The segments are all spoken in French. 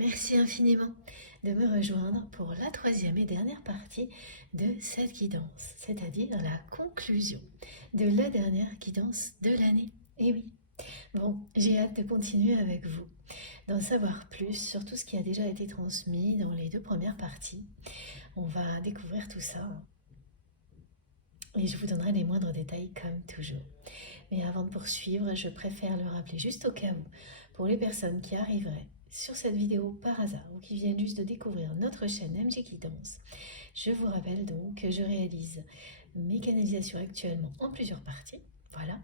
Merci infiniment de me rejoindre pour la troisième et dernière partie de cette guidance, c'est-à-dire la conclusion de la dernière guidance de l'année. Et oui, bon, j'ai hâte de continuer avec vous, d'en savoir plus sur tout ce qui a déjà été transmis dans les deux premières parties. On va découvrir tout ça et je vous donnerai les moindres détails comme toujours. Mais avant de poursuivre, je préfère le rappeler juste au cas où, pour les personnes qui arriveraient sur cette vidéo par hasard ou qui viennent juste de découvrir notre chaîne MG Guidance. Je vous rappelle donc que je réalise mes canalisations actuellement en plusieurs parties, voilà,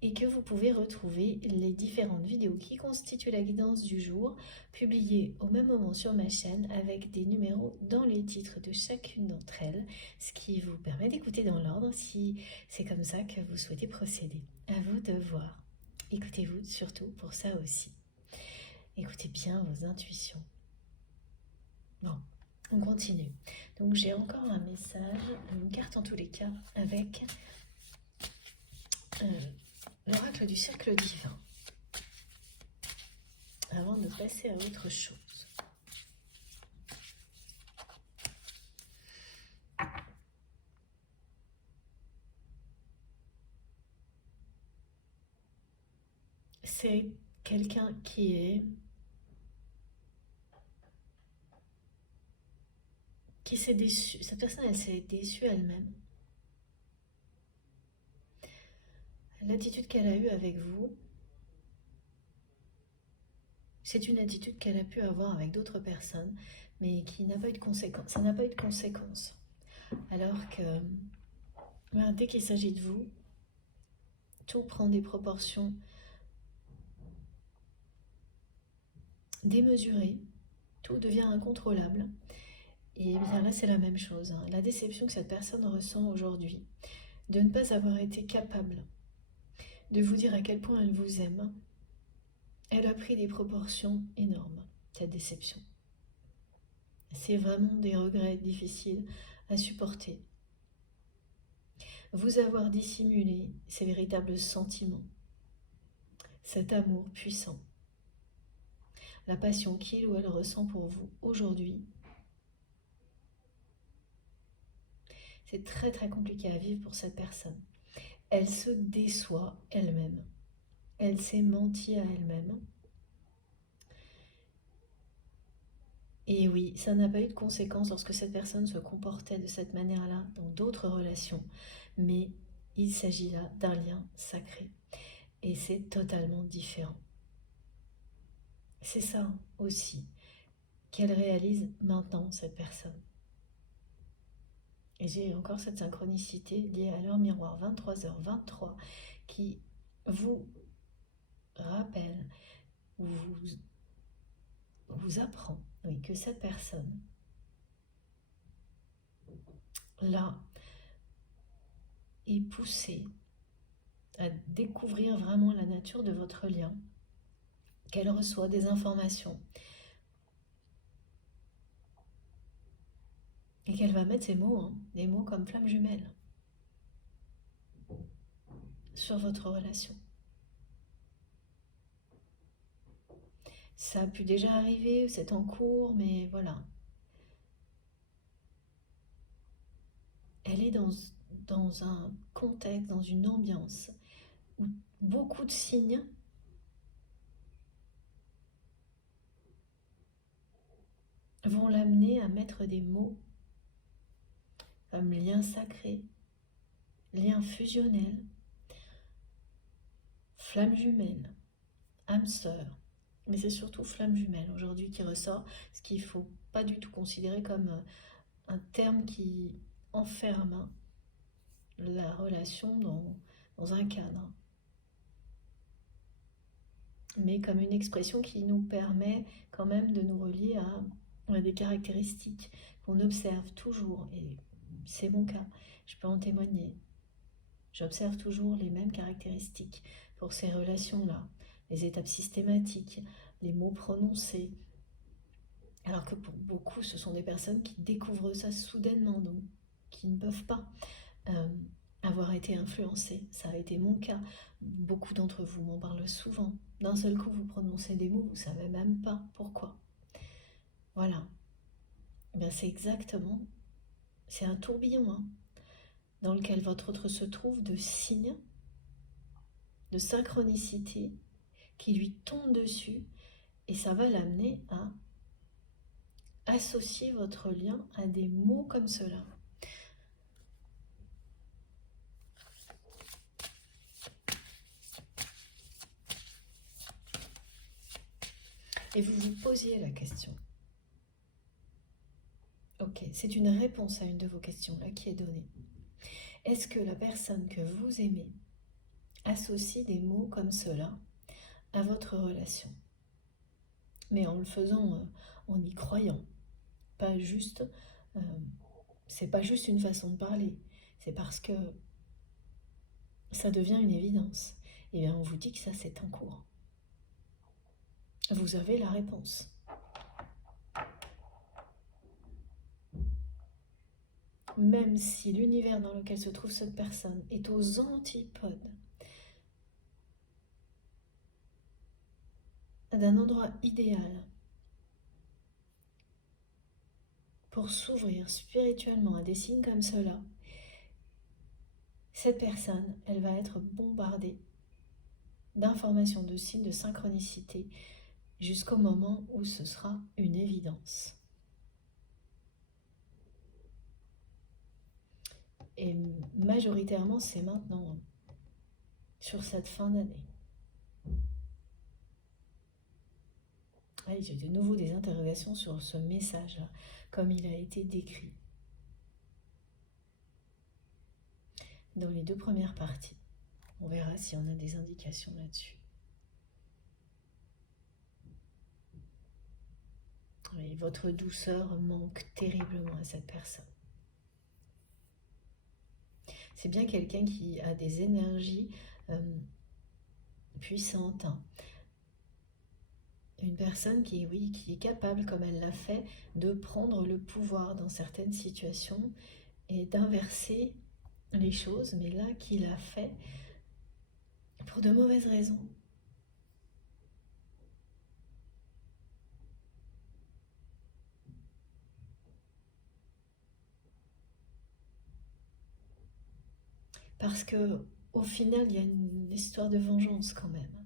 et que vous pouvez retrouver les différentes vidéos qui constituent la guidance du jour, publiées au même moment sur ma chaîne avec des numéros dans les titres de chacune d'entre elles, ce qui vous permet d'écouter dans l'ordre si c'est comme ça que vous souhaitez procéder. À vous de voir. Écoutez-vous surtout pour ça aussi. Écoutez bien vos intuitions. Bon, on continue. Donc j'ai encore un message, une carte en tous les cas, avec l'oracle du cercle divin. Avant de passer à autre chose. C'est quelqu'un qui s'est déçu. Cette personne, elle s'est déçue elle-même. L'attitude qu'elle a eue avec vous, c'est une attitude qu'elle a pu avoir avec d'autres personnes, mais qui n'a pas eu de conséquences. Ça n'a pas eu de conséquences. Alors que, dès qu'il s'agit de vous, tout prend des proportions démesurées, tout devient incontrôlable. Et bien là, c'est la même chose. La déception que cette personne ressent aujourd'hui, de ne pas avoir été capable de vous dire à quel point elle vous aime, elle a pris des proportions énormes, cette déception. C'est vraiment des regrets difficiles à supporter. Vous avoir dissimulé ces véritables sentiments, cet amour puissant, la passion qu'il ou elle ressent pour vous aujourd'hui, c'est très très compliqué à vivre pour cette personne. Elle se déçoit elle-même. Elle s'est mentie à elle-même. Et oui, ça n'a pas eu de conséquence lorsque cette personne se comportait de cette manière-là dans d'autres relations. Mais il s'agit là d'un lien sacré. Et c'est totalement différent. C'est ça aussi qu'elle réalise maintenant, cette personne. Et j'ai encore cette synchronicité liée à l'heure miroir 23h23 qui vous rappelle ou vous apprend que cette personne là est poussée à découvrir vraiment la nature de votre lien, qu'elle reçoit des informations et qu'elle va mettre ces mots, des mots comme flamme jumelle, sur votre relation. Ça a pu déjà arriver, c'est en cours, mais voilà. Elle est dans un contexte, dans une ambiance où beaucoup de signes vont l'amener à mettre des mots comme lien sacré, lien fusionnel, flamme jumelle, âme sœur. Mais c'est surtout flamme jumelle aujourd'hui qui ressort, ce qu'il ne faut pas du tout considérer comme un terme qui enferme la relation dans un cadre, mais comme une expression qui nous permet quand même de nous relier à des caractéristiques qu'on observe toujours, et c'est mon cas, je peux en témoigner. J'observe toujours les mêmes caractéristiques pour ces relations-là, les étapes systématiques, les mots prononcés, alors que pour beaucoup, ce sont des personnes qui découvrent ça soudainement, donc qui ne peuvent pas avoir été influencées. Ça a été mon cas. Beaucoup d'entre vous m'en parlent souvent. D'un seul coup, vous prononcez des mots, vous ne savez même pas pourquoi. c'est exactement, c'est un tourbillon hein, dans lequel votre autre se trouve de signes, de synchronicité qui lui tombent dessus et ça va l'amener à associer votre lien à des mots comme cela. Et vous vous posiez la question. Ok, c'est une réponse à une de vos questions là qui est donnée. Est-ce que la personne que vous aimez associe des mots comme cela à votre relation? Mais en le faisant, en y croyant. Pas juste, c'est pas juste une façon de parler, c'est parce que ça devient une évidence. Et bien on vous dit que ça c'est en cours. Vous avez la réponse. Même si l'univers dans lequel se trouve cette personne est aux antipodes d'un endroit idéal pour s'ouvrir spirituellement à des signes comme cela, cette personne, elle va être bombardée d'informations, de signes, de synchronicité, jusqu'au moment où ce sera une évidence. Et majoritairement, c'est maintenant, sur cette fin d'année. J'ai de nouveau des interrogations sur ce message-là, comme il a été décrit dans les 2 premières parties. On verra si on a des indications là-dessus. Et votre douceur manque terriblement à cette personne. C'est bien quelqu'un qui a des énergies puissantes. Hein. Une personne qui, oui, qui est capable, comme elle l'a fait, de prendre le pouvoir dans certaines situations et d'inverser les choses, mais là, qui l'a fait pour de mauvaises raisons. Parce que, au final, il y a une histoire de vengeance quand même.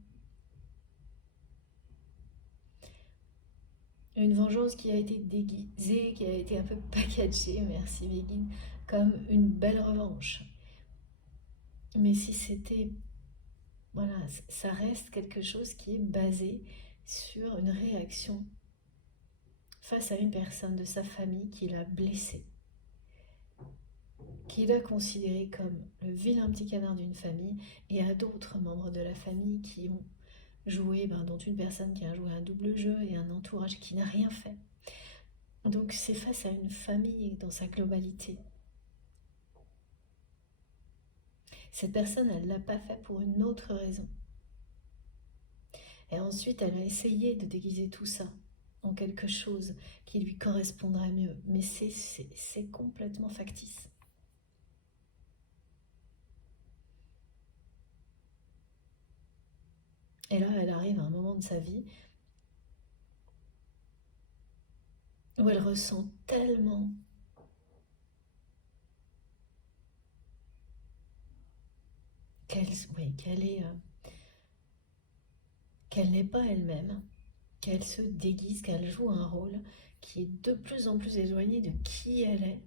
Une vengeance qui a été déguisée, qui a été un peu packagée, merci Begin, comme une belle revanche. Mais si c'était... Voilà, ça reste quelque chose qui est basé sur une réaction face à une personne de sa famille qui l'a blessé, qui l'a considéré comme le vilain petit canard d'une famille, et à d'autres membres de la famille qui ont joué, dont une personne qui a joué un double jeu et un entourage qui n'a rien fait. Donc c'est face à une famille dans sa globalité. Cette personne, elle ne l'a pas fait pour une autre raison. Et ensuite, elle a essayé de déguiser tout ça en quelque chose qui lui correspondrait mieux. Mais c'est complètement factice. Et là, elle arrive à un moment de sa vie où elle ressent tellement qu'elle n'est pas elle-même, qu'elle se déguise, qu'elle joue un rôle qui est de plus en plus éloigné de qui elle est,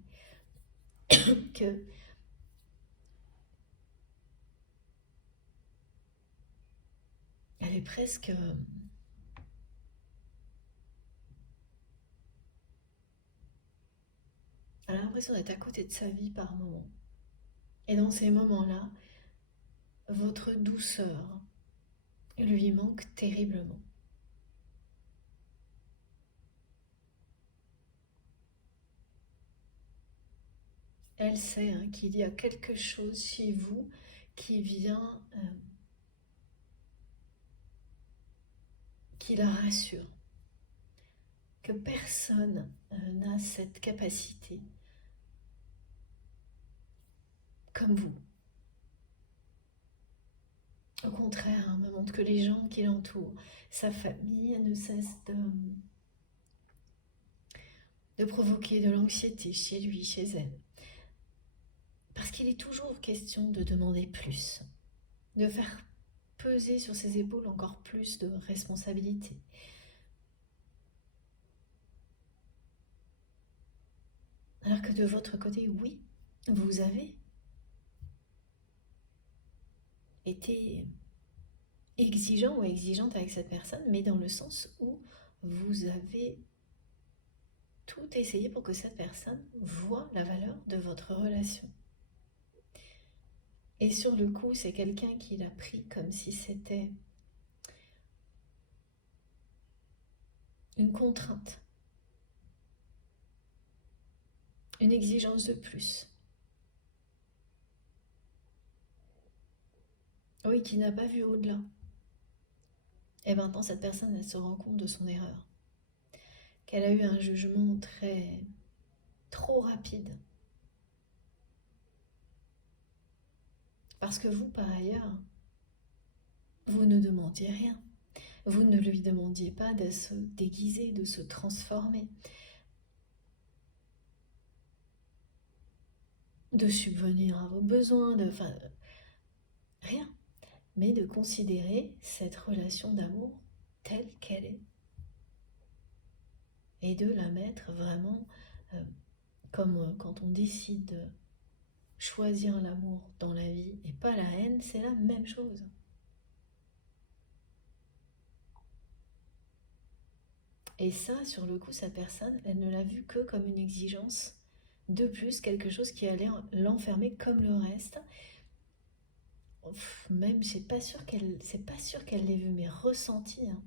que elle est presque... Elle a l'impression d'être à côté de sa vie par moments. Et dans ces moments-là, votre douceur lui manque terriblement. Elle sait qu'il y a quelque chose chez vous qui vient, qui la rassure. Que personne n'a cette capacité comme vous. Au contraire, me montre que les gens qui l'entourent, sa famille, ne cessent de provoquer de l'anxiété chez lui, chez elle. Parce qu'il est toujours question de demander plus, de faire peser sur ses épaules encore plus de responsabilités. Alors que de votre côté, oui, vous avez été exigeant ou exigeante avec cette personne, mais dans le sens où vous avez tout essayé pour que cette personne voie la valeur de votre relation. Et sur le coup, c'est quelqu'un qui l'a pris comme si c'était une contrainte, une exigence de plus. Oui, qui n'a pas vu au-delà. Et maintenant, cette personne, elle se rend compte de son erreur. Qu'elle a eu un jugement trop rapide. Parce que vous, par ailleurs, vous ne demandiez rien. Vous ne lui demandiez pas de se déguiser, de se transformer, de subvenir à vos besoins, rien. Mais de considérer cette relation d'amour telle qu'elle est. Et de la mettre vraiment comme quand on décide de choisir l'amour dans la vie et pas la haine, c'est la même chose. Et ça, sur le coup, cette personne, elle ne l'a vu que comme une exigence de plus, quelque chose qui allait l'enfermer comme le reste. Même, c'est pas sûr qu'elle l'ait vu, mais ressenti, hein,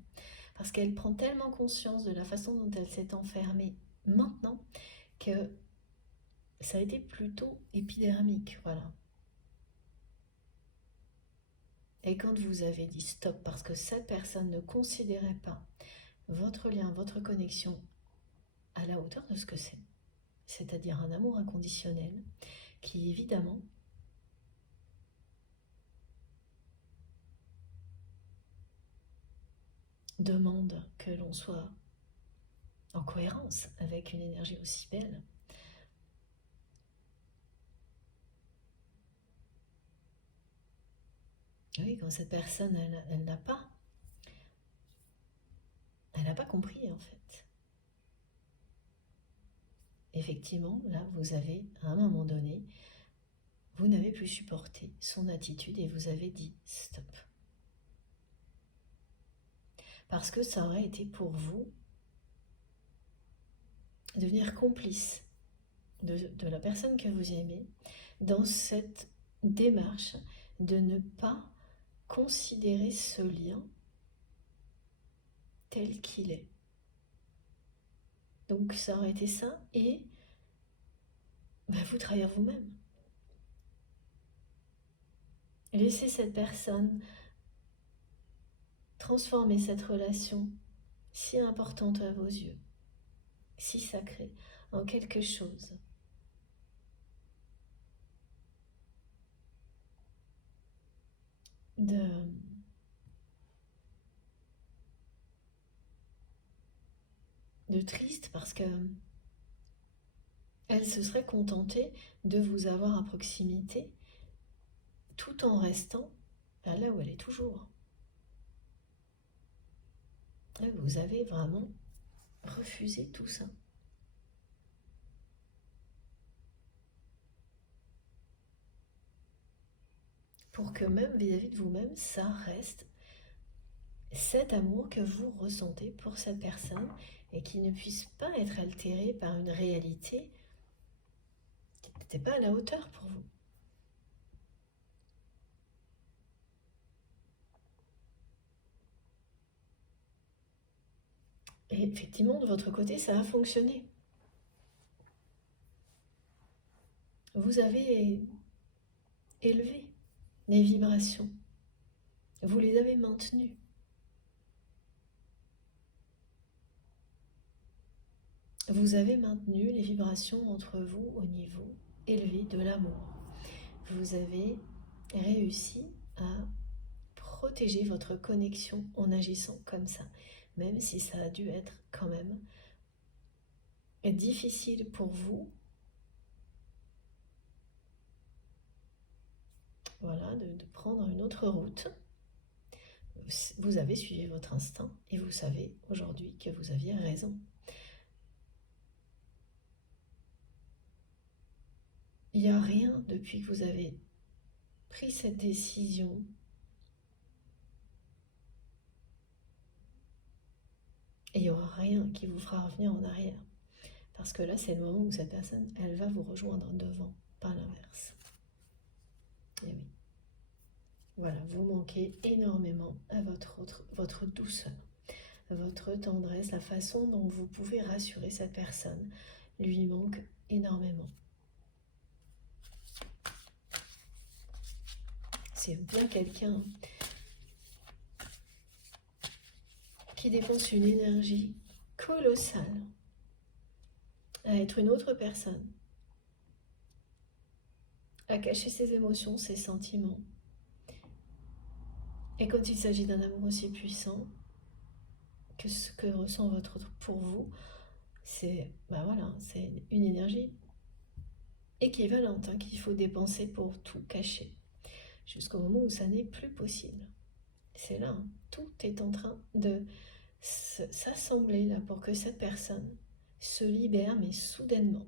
parce qu'elle prend tellement conscience de la façon dont elle s'est enfermée maintenant que ça a été plutôt épidermique, voilà. Et quand vous avez dit stop parce que cette personne ne considérait pas votre lien, votre connexion à la hauteur de ce que c'est-à-dire un amour inconditionnel qui évidemment demande que l'on soit en cohérence avec une énergie aussi belle. Oui, quand cette personne, elle n'a pas compris en fait. Effectivement, là, vous avez, à un moment donné, vous n'avez plus supporté son attitude et vous avez dit stop. Parce que ça aurait été pour vous devenir complice de la personne que vous aimez dans cette démarche de ne pas considérer ce lien tel qu'il est. Donc ça aurait été ça et vous trahir vous-même. Laissez cette personne transformer cette relation si importante à vos yeux, si sacrée, en quelque chose de triste parce que elle se serait contentée de vous avoir à proximité tout en restant là où elle est toujours. Vous avez vraiment refusé tout ça. Pour que même vis-à-vis de vous-même, ça reste cet amour que vous ressentez pour cette personne et qui ne puisse pas être altéré par une réalité qui n'était pas à la hauteur pour vous. Et effectivement, de votre côté, ça a fonctionné. Vous avez élevé les vibrations. Vous les avez maintenues. Vous avez maintenu les vibrations entre vous au niveau élevé de l'amour. Vous avez réussi à protéger votre connexion en agissant comme ça, même si ça a dû être quand même difficile pour vous, voilà, de prendre une autre route. Vous avez suivi votre instinct et vous savez aujourd'hui que vous aviez raison. Il n'y a rien depuis que vous avez pris cette décision et il n'y aura rien qui vous fera revenir en arrière. Parce que là, c'est le moment où cette personne, elle va vous rejoindre devant, pas l'inverse. Et oui. Voilà, vous manquez énormément à votre douceur, à votre tendresse, la façon dont vous pouvez rassurer cette personne lui manque énormément. C'est bien quelqu'un qui dépense une énergie colossale à être une autre personne, à cacher ses émotions, ses sentiments. Et quand il s'agit d'un amour aussi puissant que ce que ressent votre autre pour vous, c'est voilà, c'est une énergie équivalente qu'il faut dépenser pour tout cacher, jusqu'au moment où ça n'est plus possible. C'est là, tout est en train de s'assembler là pour que cette personne se libère, mais soudainement.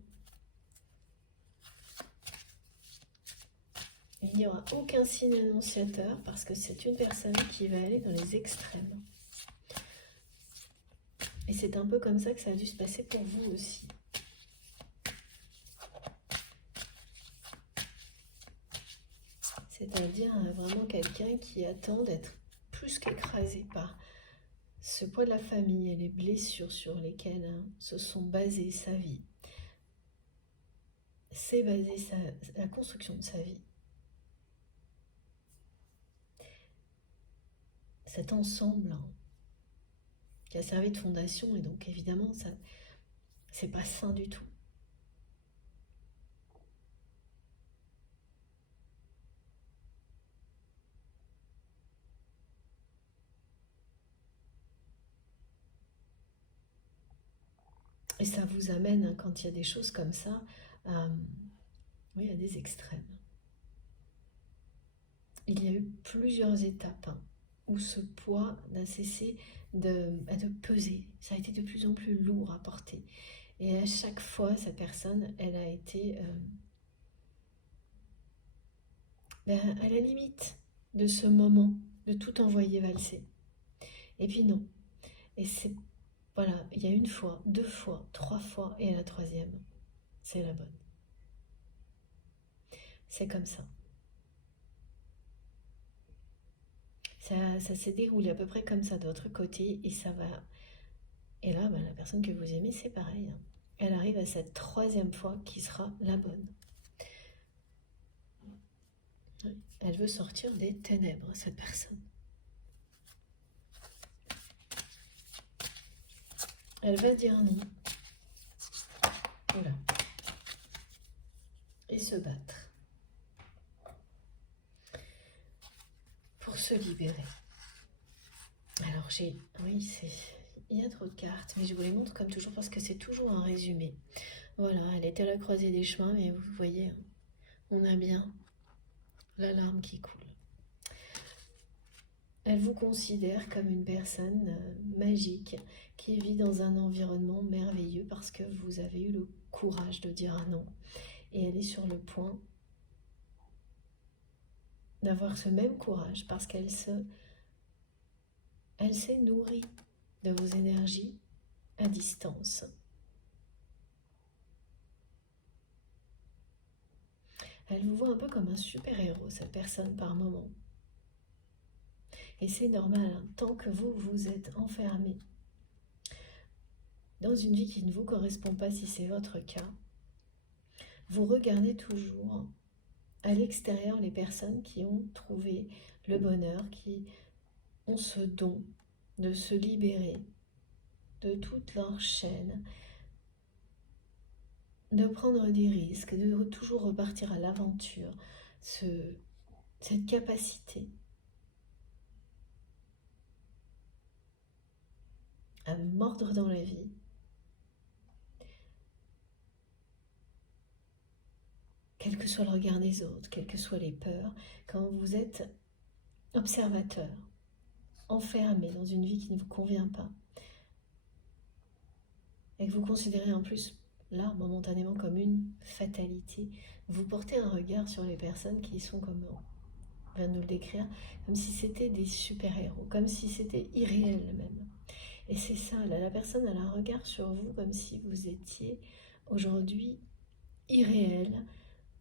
Il n'y aura aucun signe annonciateur parce que c'est une personne qui va aller dans les extrêmes. Et c'est un peu comme ça que ça a dû se passer pour vous aussi. C'est-à-dire vraiment quelqu'un qui attend d'être plus qu'écrasé par ce poids de la famille et les blessures sur lesquelles se sont basées sa vie. C'est basé la construction de sa vie. Cet ensemble qui a servi de fondation, et donc évidemment, ça, c'est pas sain du tout. Et ça vous amène, quand il y a des choses comme ça, oui, à des extrêmes. Il y a eu plusieurs étapes où ce poids n'a cessé de peser. Ça a été de plus en plus lourd à porter. Et à chaque fois, cette personne, elle a été à la limite de ce moment, de tout envoyer valser. Et puis non. Et c'est, voilà, il y a une fois, 2 fois, 3 fois, et à la 3e, c'est la bonne. C'est comme ça. Ça s'est déroulé à peu près comme ça de votre côté, et ça va... Et là, la personne que vous aimez, c'est pareil. Elle arrive à cette 3e fois qui sera la bonne. Elle veut sortir des ténèbres, cette personne. Elle va dire non. Voilà. Et se battre. Pour se libérer. Alors oui, il y a trop de cartes, mais je vous les montre comme toujours parce que c'est toujours un résumé. Voilà, elle est à la croisée des chemins, mais vous voyez, on a bien la larme qui coule. Elle vous considère comme une personne magique qui vit dans un environnement merveilleux parce que vous avez eu le courage de dire un non. Et elle est sur le point d'avoir ce même courage parce qu'elle s'est nourrie de vos énergies à distance. Elle vous voit un peu comme un super-héros, cette personne, par moment. Et c'est normal, tant que vous êtes enfermé dans une vie qui ne vous correspond pas, si c'est votre cas, vous regardez toujours à l'extérieur les personnes qui ont trouvé le bonheur, qui ont ce don de se libérer de toute leur chaîne, de prendre des risques, de toujours repartir à l'aventure, cette capacité à mordre dans la vie, quel que soit le regard des autres, quelles que soient les peurs, quand vous êtes observateur, enfermé dans une vie qui ne vous convient pas, et que vous considérez en plus, là, momentanément, comme une fatalité, vous portez un regard sur les personnes qui sont comme on vient de nous le décrire, comme si c'était des super-héros, comme si c'était irréel même. Et c'est ça, là, la personne a un regard sur vous comme si vous étiez aujourd'hui irréel,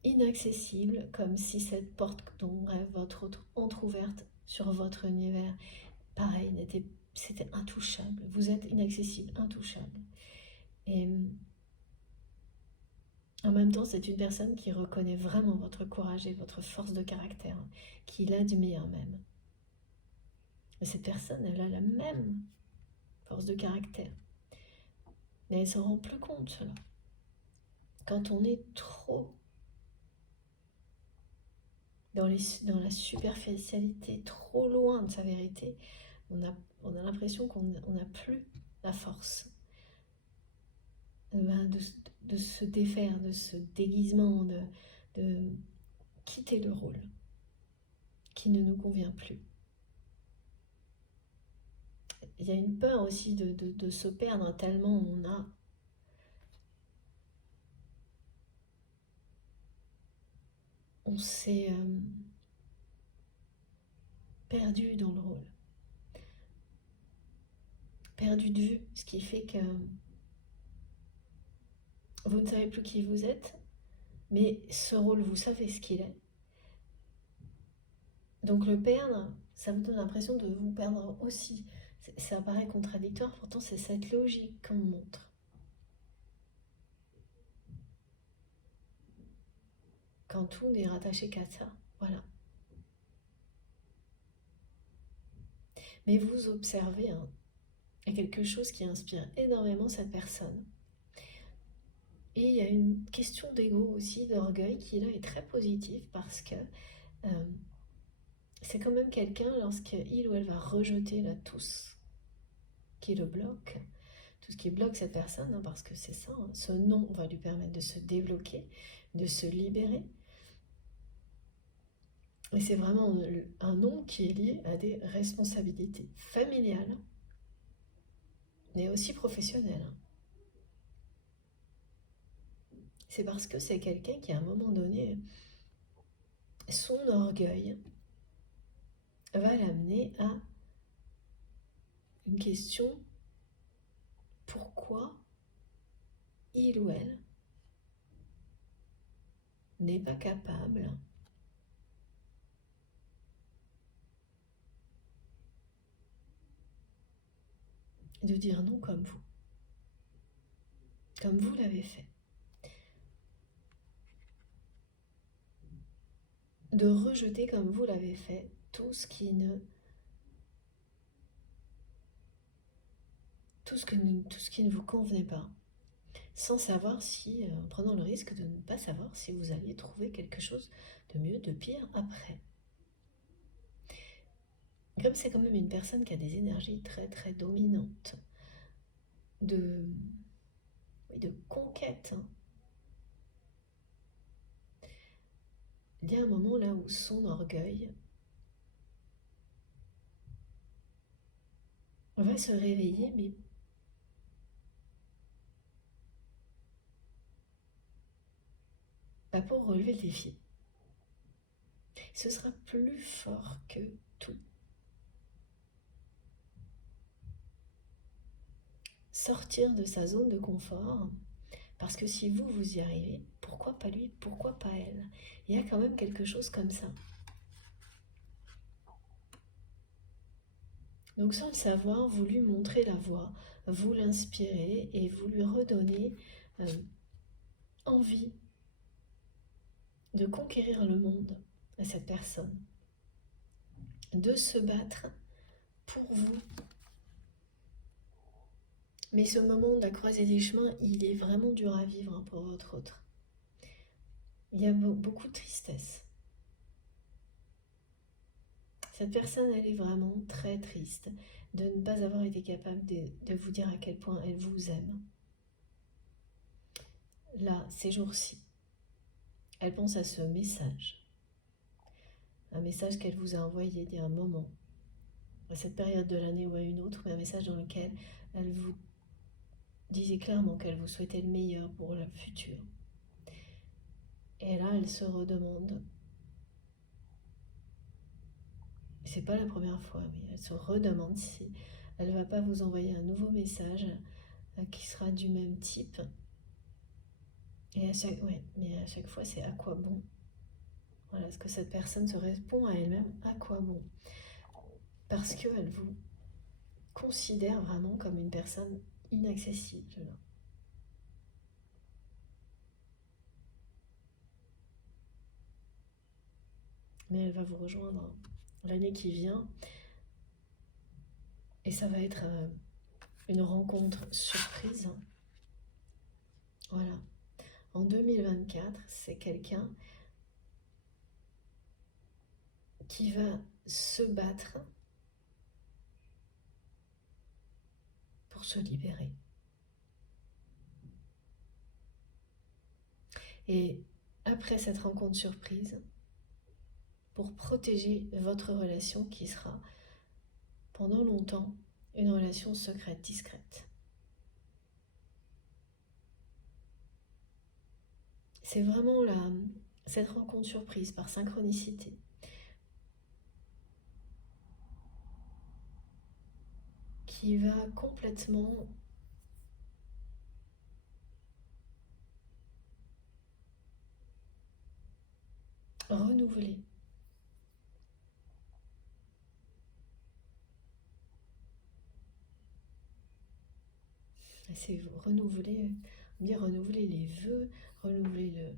inaccessible, comme si cette porte dont rêve votre autre entrouverte sur votre univers, pareil, c'était intouchable. Vous êtes inaccessible, intouchable. Et en même temps, c'est une personne qui reconnaît vraiment votre courage et votre force de caractère, qui l'admire même. Et cette personne, elle a la même force de caractère. Mais elle ne s'en rend plus compte, là. Quand on est trop dans la superficialité, trop loin de sa vérité, on a l'impression qu'on n'a plus la force de se défaire de ce déguisement, de quitter le rôle qui ne nous convient plus. Il y a une peur aussi de se perdre tellement on s'est perdu dans le rôle, perdu de vue, ce qui fait que vous ne savez plus qui vous êtes, mais ce rôle, vous savez ce qu'il est. Donc le perdre, ça vous donne l'impression de vous perdre aussi. Ça paraît contradictoire, pourtant c'est cette logique qu'on montre. Quand tout n'est rattaché qu'à ça, voilà. Mais vous observez, hein, il y a quelque chose qui inspire énormément cette personne. Et il y a une question d'ego aussi, d'orgueil, qui là est très positive parce que c'est quand même quelqu'un, lorsqu'il ou elle va rejeter là tout ce qui le bloque, tout ce qui bloque cette personne, hein, parce que c'est ça, hein, ce non va lui permettre de se débloquer, de se libérer. Et c'est vraiment un non qui est lié à des responsabilités familiales, mais aussi professionnelles. C'est parce que c'est quelqu'un qui, à un moment donné, son orgueil va l'amener à une question: pourquoi il ou elle n'est pas capable de dire non comme vous l'avez fait. De rejeter comme vous l'avez fait tout ce qui ne vous convenait pas, sans savoir si, en prenant le risque de ne pas savoir si vous alliez trouver quelque chose de mieux, de pire après. Comme c'est quand même une personne qui a des énergies très très dominantes, de conquête, hein. Il y a un moment là où son orgueil va se réveiller, mais pas pour relever le défi. Ce sera plus fort que tout. Sortir de sa zone de confort, parce que si vous y arrivez, pourquoi pas lui, pourquoi pas elle? Il y a quand même quelque chose comme ça. Donc sans le savoir, vous lui montrez la voie, vous l'inspirez et vous lui redonnez envie de conquérir le monde à cette personne, de se battre pour vous. Mais ce moment de la croisée des chemins, il est vraiment dur à vivre pour votre autre. Il y a beaucoup de tristesse. Cette personne, elle est vraiment très triste de ne pas avoir été capable de vous dire à quel point elle vous aime. Là, ces jours-ci, Elle pense à ce message. Un message qu'elle vous a envoyé il y a un moment, à cette période de l'année ou à une autre, mais un message dans lequel elle vous disait clairement qu'elle vous souhaitait le meilleur pour le futur. Et là, elle se redemande, c'est pas la première fois, mais elle se redemande si elle va pas vous envoyer un nouveau message qui sera du même type. Et mais à chaque fois, c'est à quoi bon? Voilà, est-ce que cette personne se répond à elle-même à quoi bon? Parce qu'elle vous considère vraiment comme une personne inaccessible. Mais elle va vous rejoindre l'année qui vient et ça va être une rencontre surprise. Voilà. En 2024, c'est quelqu'un qui va se battre pour se libérer. Et après cette rencontre surprise, pour protéger votre relation qui sera pendant longtemps une relation secrète, discrète. C'est vraiment cette rencontre surprise par synchronicité qui va complètement renouveler c'est renouveler, bien renouveler les vœux, renouveler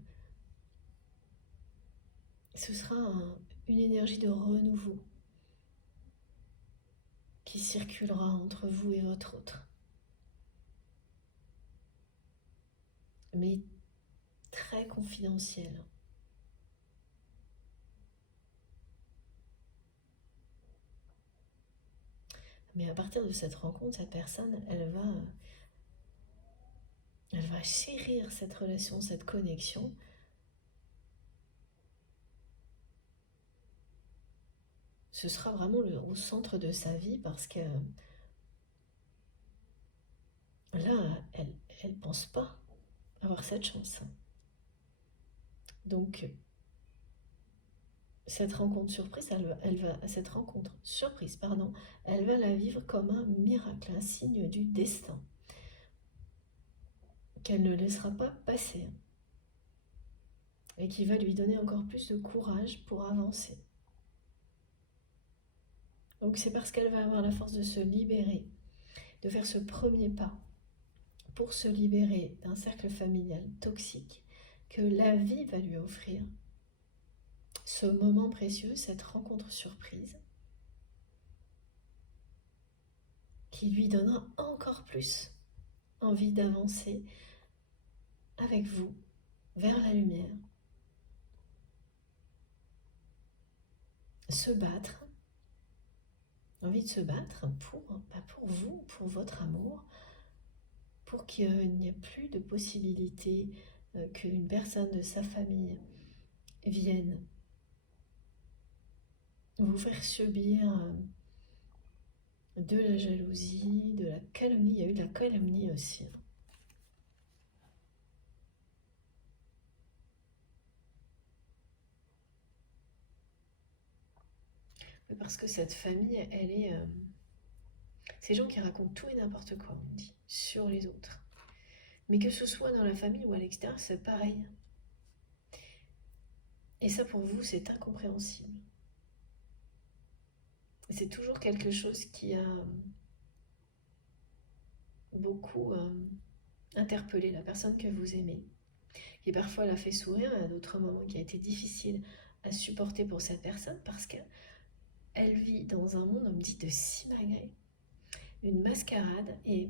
ce sera une énergie de renouveau qui circulera entre vous et votre autre. Mais très confidentiel. Mais à partir de cette rencontre, cette personne, elle va chérir cette relation, cette connexion. Ce sera vraiment au centre de sa vie parce que là, elle pense pas avoir cette chance. Donc, cette rencontre surprise, cette rencontre surprise, elle va la vivre comme un miracle, un signe du destin qu'elle ne laissera pas passer et qui va lui donner encore plus de courage pour avancer. Donc c'est parce qu'elle va avoir la force de se libérer, de faire ce premier pas pour se libérer d'un cercle familial toxique que la vie va lui offrir ce moment précieux, cette rencontre surprise qui lui donnera encore plus envie d'avancer avec vous vers la lumière, se battre, envie de se battre pour vous, pour votre amour, pour qu'il n'y ait plus de possibilité qu'une personne de sa famille vienne vous faire subir de la jalousie, de la calomnie. Il y a eu de la calomnie aussi. Parce que cette famille, elle est... ces gens qui racontent tout et n'importe quoi, on dit, sur les autres. Mais que ce soit dans la famille ou à l'extérieur, c'est pareil. Et ça, pour vous, c'est incompréhensible. C'est toujours quelque chose qui a beaucoup interpellé la personne que vous aimez, qui parfois l'a fait sourire, et à d'autres moments qui a été difficile à supporter pour cette personne parce qu'elle vit dans un monde, on me dit, de simagrée, une mascarade, et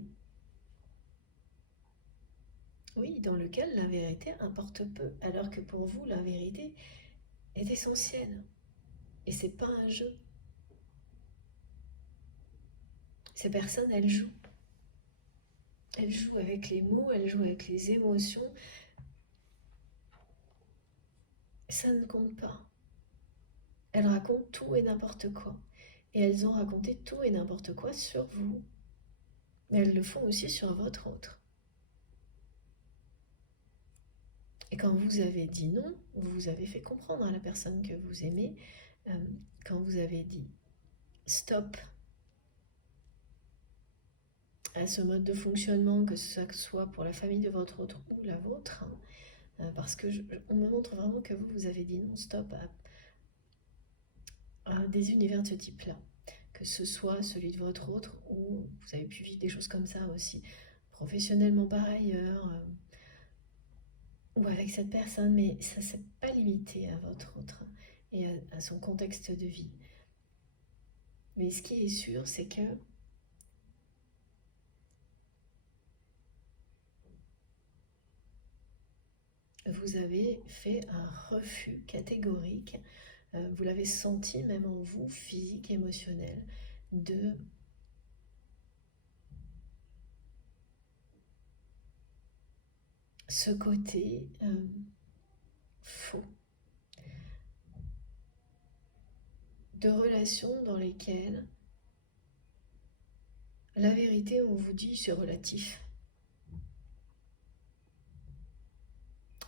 oui, dans lequel la vérité importe peu, alors que pour vous, la vérité est essentielle. Et c'est pas un jeu. Ces personnes, elles jouent. Elles jouent avec les mots, elles jouent avec les émotions. Ça ne compte pas. Elles racontent tout et n'importe quoi. Et elles ont raconté tout et n'importe quoi sur vous. Mais elles le font aussi sur votre autre. Et quand vous avez dit non, vous avez fait comprendre à la personne que vous aimez, quand vous avez dit stop à ce mode de fonctionnement, que ce soit pour la famille de votre autre ou la vôtre, parce que on me montre vraiment que vous avez dit non stop à des univers de ce type-là, que ce soit celui de votre autre ou vous avez pu vivre des choses comme ça aussi, professionnellement par ailleurs, ou avec cette personne, mais ça c'est pas limité à votre autre et à son contexte de vie. Mais ce qui est sûr, c'est que vous avez fait un refus catégorique, vous l'avez senti même en vous, physique, émotionnel, de ce côté faux, de relations dans lesquelles la vérité, on vous dit, c'est relatif.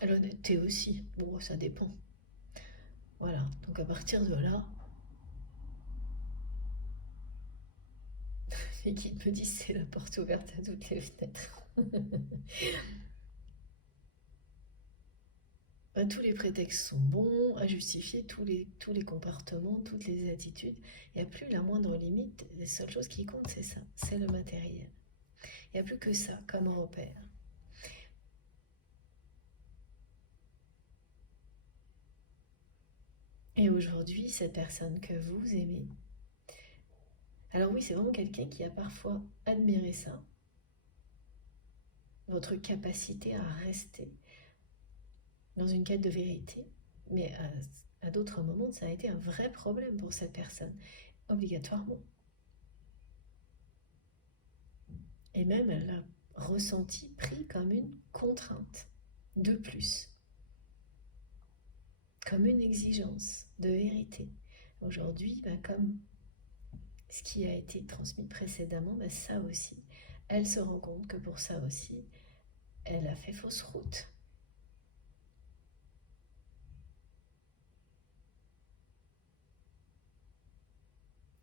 L'honnêteté aussi, bon, ça dépend. Voilà, donc à partir de là, les guides me disent c'est la porte ouverte à toutes les fenêtres. Tous les prétextes sont bons à justifier tous les comportements, toutes les attitudes. Il n'y a plus la moindre limite. Les seules choses qui comptent, c'est ça, c'est le matériel. Il n'y a plus que ça comme repère. Et aujourd'hui, cette personne que vous aimez, alors oui, c'est vraiment quelqu'un qui a parfois admiré ça, votre capacité à rester dans une quête de vérité, mais à d'autres moments, ça a été un vrai problème pour cette personne, obligatoirement. Et même, elle l'a ressenti, pris comme une contrainte de plus, comme une exigence de vérité. Aujourd'hui, comme ce qui a été transmis précédemment, ça aussi, elle se rend compte que pour ça aussi, elle a fait fausse route.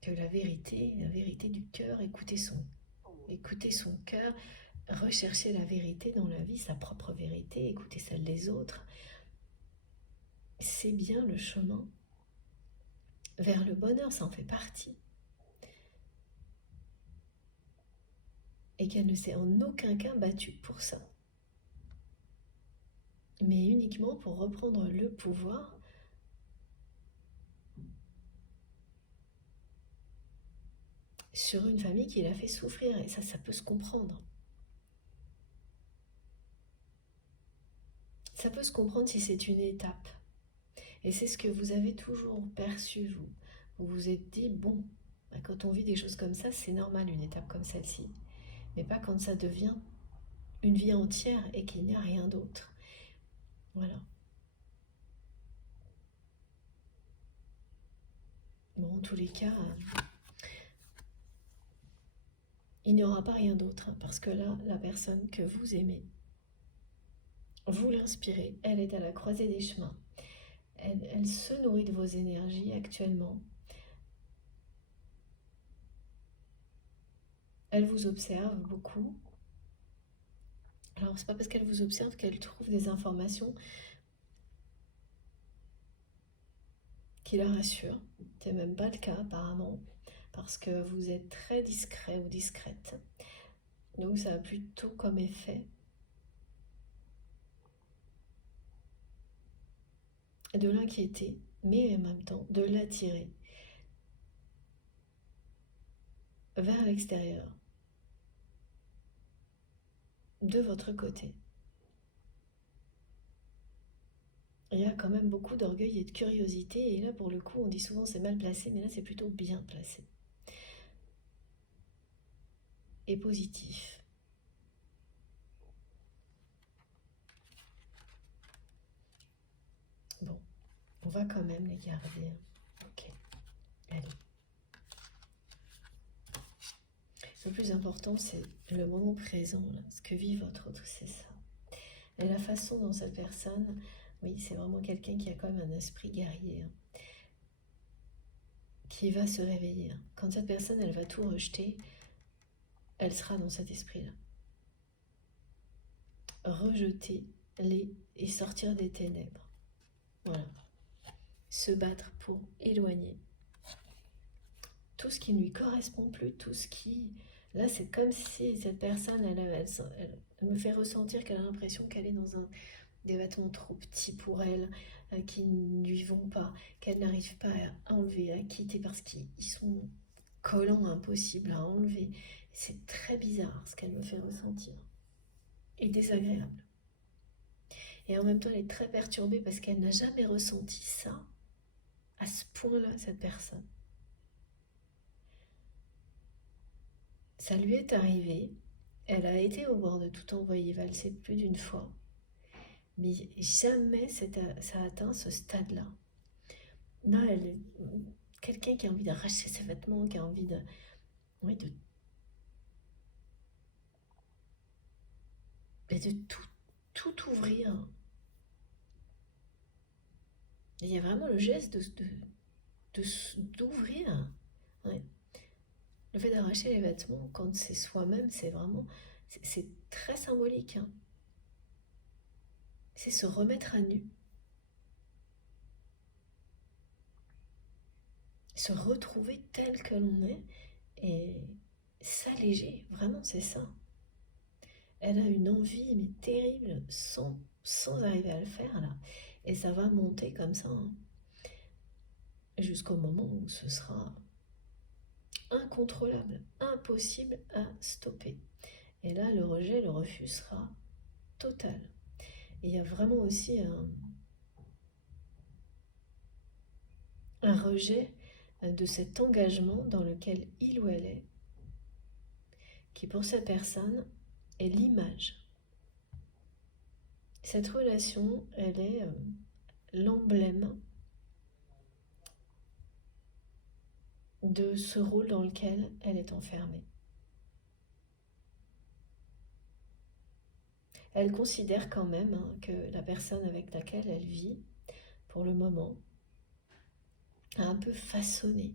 Que la vérité du cœur, écouter son cœur, rechercher la vérité dans la vie, sa propre vérité, écouter celle des autres, c'est bien le chemin vers le bonheur, ça en fait partie. Et qu'elle ne s'est en aucun cas battue pour ça. Mais uniquement pour reprendre le pouvoir sur une famille qui l'a fait souffrir. Et ça peut se comprendre. Ça peut se comprendre si c'est une étape. Et c'est ce que vous avez toujours perçu, vous. Vous vous êtes dit, bon, quand on vit des choses comme ça, c'est normal une étape comme celle-ci. Mais pas quand ça devient une vie entière et qu'il n'y a rien d'autre. Voilà. Bon, en tous les cas, il n'y aura pas rien d'autre, parce que là, la personne que vous aimez, vous l'inspirez, elle est à la croisée des chemins. Elle se nourrit de vos énergies actuellement. Elle vous observe beaucoup. Alors, c'est pas parce qu'elle vous observe qu'elle trouve des informations qui la rassurent. C'est même pas le cas, apparemment, parce que vous êtes très discret ou discrète. Donc, ça a plutôt comme effet de l'inquiéter, mais en même temps de l'attirer vers l'extérieur, de votre côté. Il y a quand même beaucoup d'orgueil et de curiosité, et là pour le coup on dit souvent c'est mal placé, mais là c'est plutôt bien placé. Et positif. Bon, On va quand même les garder. Ok, allez. Le plus important, c'est le moment présent, là. Ce que vit votre autre, c'est ça. Et la façon dont cette personne, oui, c'est vraiment quelqu'un qui a quand même un esprit guerrier, hein, qui va se réveiller. Hein. Quand cette personne, elle va tout rejeter, elle sera dans cet esprit-là. Rejeter les et sortir des ténèbres. Voilà. Se battre pour éloigner tout ce qui ne lui correspond plus, tout ce qui... Là, c'est comme si cette personne, elle me fait ressentir qu'elle a l'impression qu'elle est dans des vêtements trop petits pour elle, qui ne lui vont pas, qu'elle n'arrive pas à enlever, à quitter, parce qu'ils sont collants, impossibles à enlever. C'est très bizarre ce qu'elle me fait ressentir. Et désagréable. Et en même temps, elle est très perturbée parce qu'elle n'a jamais ressenti ça à ce point-là, cette personne. Ça lui est arrivé, elle a été au bord de tout envoyer valser plus d'une fois, mais jamais ça a atteint ce stade-là. Là, elle est quelqu'un qui a envie d'arracher ses vêtements, qui a envie de, oui, de tout ouvrir. Et il y a vraiment le geste d'ouvrir. Ouais. Le fait d'arracher les vêtements, quand c'est soi-même, c'est vraiment... C'est très symbolique. Hein. C'est se remettre à nu. Se retrouver tel que l'on est et s'alléger. Vraiment, c'est ça. Elle a une envie, mais terrible, sans arriver à le faire, là. Et ça va monter comme ça, hein, jusqu'au moment où ce sera incontrôlable, impossible à stopper. Et là, le rejet, le refus sera total. Et il y a vraiment aussi un rejet de cet engagement dans lequel il ou elle est, qui pour cette personne est l'image. Cette relation, elle est l'emblème de ce rôle dans lequel elle est enfermée. Elle considère quand même que la personne avec laquelle elle vit, pour le moment, a un peu façonné,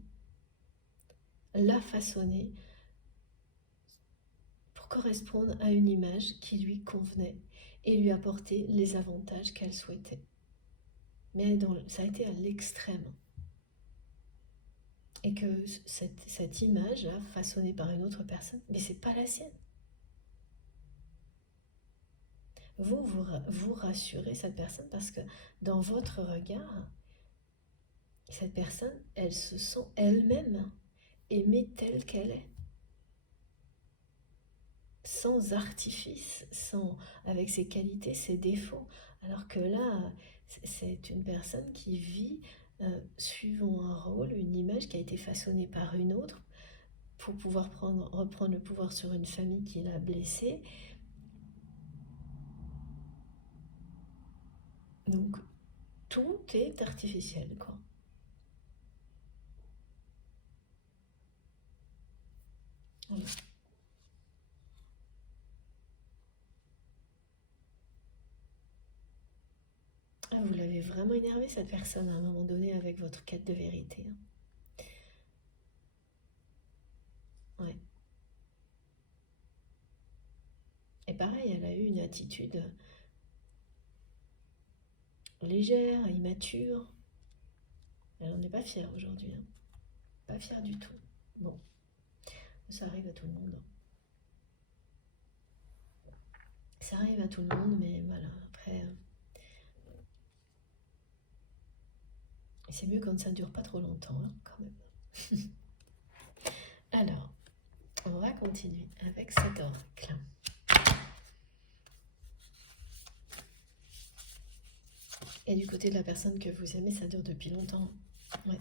l'a façonné pour correspondre à une image qui lui convenait et lui apporter les avantages qu'elle souhaitait. Mais ça a été à l'extrême. Et que cette image-là, façonnée par une autre personne, mais c'est pas la sienne. Vous rassurez cette personne parce que dans votre regard, cette personne, elle se sent elle-même aimée telle qu'elle est. Sans artifice, avec ses qualités, ses défauts. Alors que là, c'est une personne qui vit suivant un rôle, une image qui a été façonnée par une autre pour pouvoir reprendre le pouvoir sur une famille qui l'a blessée. Donc, tout est artificiel, quoi. Voilà. Ah, vous l'avez vraiment énervé, cette personne, à un moment donné, avec votre quête de vérité. Ouais. Et pareil, elle a eu une attitude légère, immature. Elle n'en est pas fière aujourd'hui. Hein. Pas fière du tout. Bon, ça arrive à tout le monde. Ça arrive à tout le monde, mais voilà, après... c'est mieux quand ça ne dure pas trop longtemps, hein, quand même. Alors, on va continuer avec cet oracle. Et du côté de la personne que vous aimez, ça dure depuis longtemps. Ouais.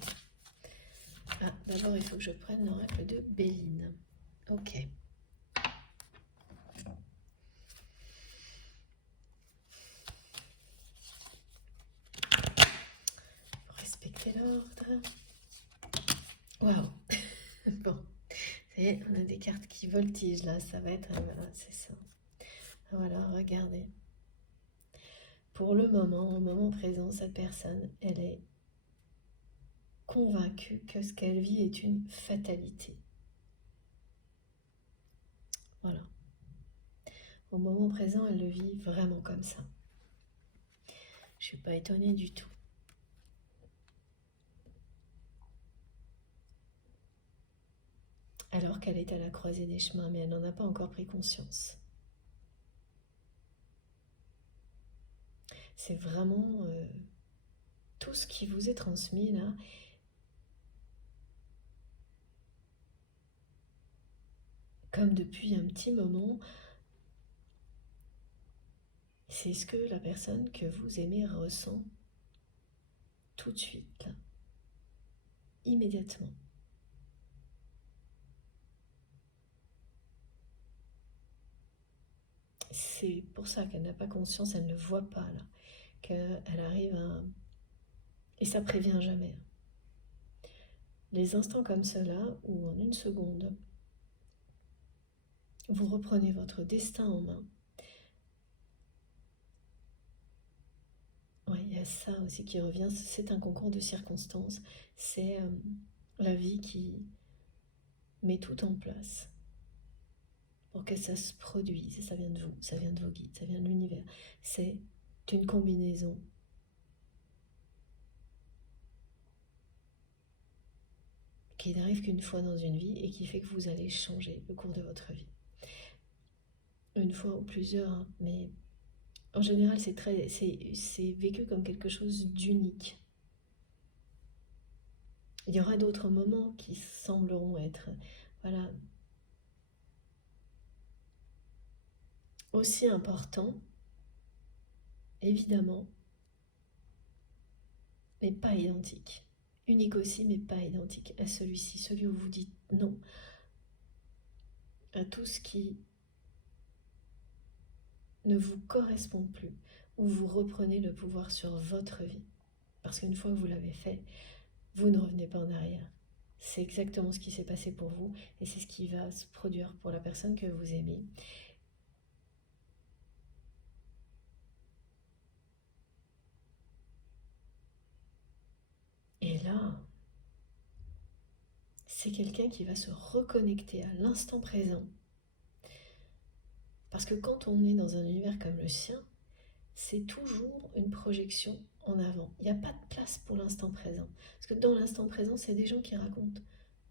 Ah, d'abord, il faut que je prenne l'oracle de Béline. Ok. l'ordre. Waouh. Bon, ça y est, on a des cartes qui voltigent là, ça va être... c'est ça. Voilà, regardez. Pour le moment, au moment présent, cette personne, elle est convaincue que ce qu'elle vit est une fatalité. Voilà. Au moment présent, elle le vit vraiment comme ça. Je ne suis pas étonnée du tout. Alors qu'elle est à la croisée des chemins, mais elle n'en a pas encore pris conscience. C'est vraiment tout ce qui vous est transmis là. Comme depuis un petit moment, c'est ce que la personne que vous aimez ressent tout de suite, là, immédiatement. C'est pour ça qu'elle n'a pas conscience, elle ne voit pas là, qu'elle arrive à... Et ça prévient jamais. Les instants comme cela, où en une seconde, vous reprenez votre destin en main. Oui, il y a ça aussi qui revient, c'est un concours de circonstances, c'est la vie qui met tout en place pour que ça se produise. Et ça vient de vous, ça vient de vos guides, ça vient de l'univers. C'est une combinaison qui n'arrive qu'une fois dans une vie et qui fait que vous allez changer le cours de votre vie. Une fois ou plusieurs, hein, mais en général c'est vécu comme quelque chose d'unique. Il y aura d'autres moments qui sembleront être voilà, aussi importants, évidemment, mais pas identiques. Unique aussi, mais pas identique à celui-ci, celui où vous dites non à tout ce qui ne vous correspond plus, où vous reprenez le pouvoir sur votre vie. Parce qu'une fois que vous l'avez fait, vous ne revenez pas en arrière. C'est exactement ce qui s'est passé pour vous et c'est ce qui va se produire pour la personne que vous aimez. Et là, c'est quelqu'un qui va se reconnecter à l'instant présent. Parce que quand on est dans un univers comme le sien, c'est toujours une projection en avant. Il n'y a pas de place pour l'instant présent. Parce que dans l'instant présent, c'est des gens qui racontent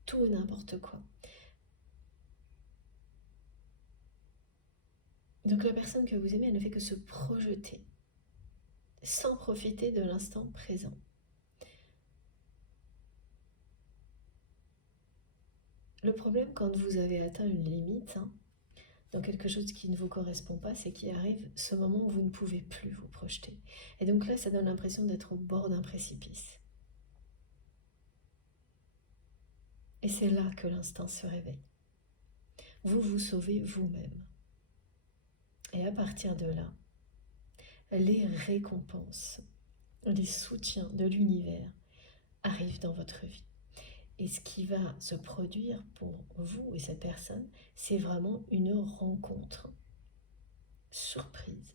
tout et n'importe quoi. Donc la personne que vous aimez, elle ne fait que se projeter, sans profiter de l'instant présent. Le problème quand vous avez atteint une limite, dans quelque chose qui ne vous correspond pas, c'est qu'il arrive ce moment où vous ne pouvez plus vous projeter. Et donc là, ça donne l'impression d'être au bord d'un précipice. Et c'est là que l'instinct se réveille. Vous vous sauvez vous-même. Et à partir de là, les récompenses, les soutiens de l'univers arrivent dans votre vie. Et ce qui va se produire pour vous et cette personne, c'est vraiment une rencontre surprise.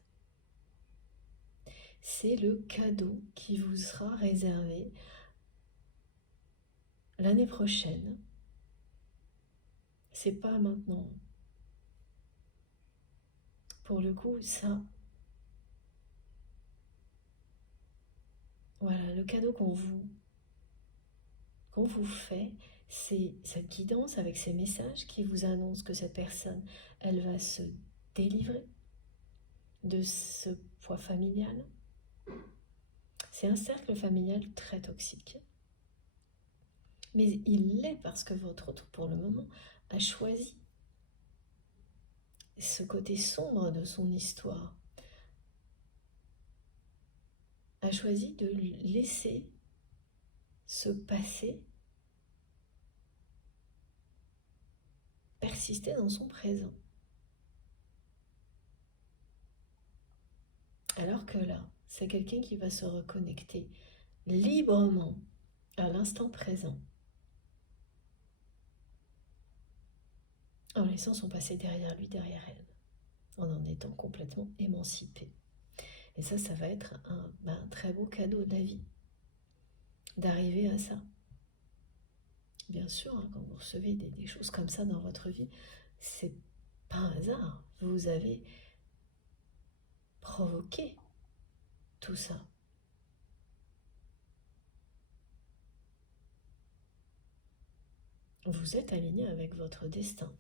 C'est le cadeau qui vous sera réservé l'année prochaine. C'est pas maintenant. Pour le coup, ça, voilà, le cadeau qu'on vous fait, c'est cette guidance avec ces messages qui vous annoncent que cette personne, elle va se délivrer de ce poids familial. C'est un cercle familial très toxique. Mais il l'est parce que votre autre, pour le moment, a choisi ce côté sombre de son histoire, a choisi de laisser ce passé persister dans son présent. Alors que là, c'est quelqu'un qui va se reconnecter librement à l'instant présent, en laissant son passé derrière lui, derrière elle, en étant complètement émancipé. Et ça va être un très beau cadeau de la vie, d'arriver à ça. Bien sûr, hein, quand vous recevez des choses comme ça dans votre vie, c'est pas un hasard. Vous avez provoqué tout ça. Vous êtes aligné avec votre destin.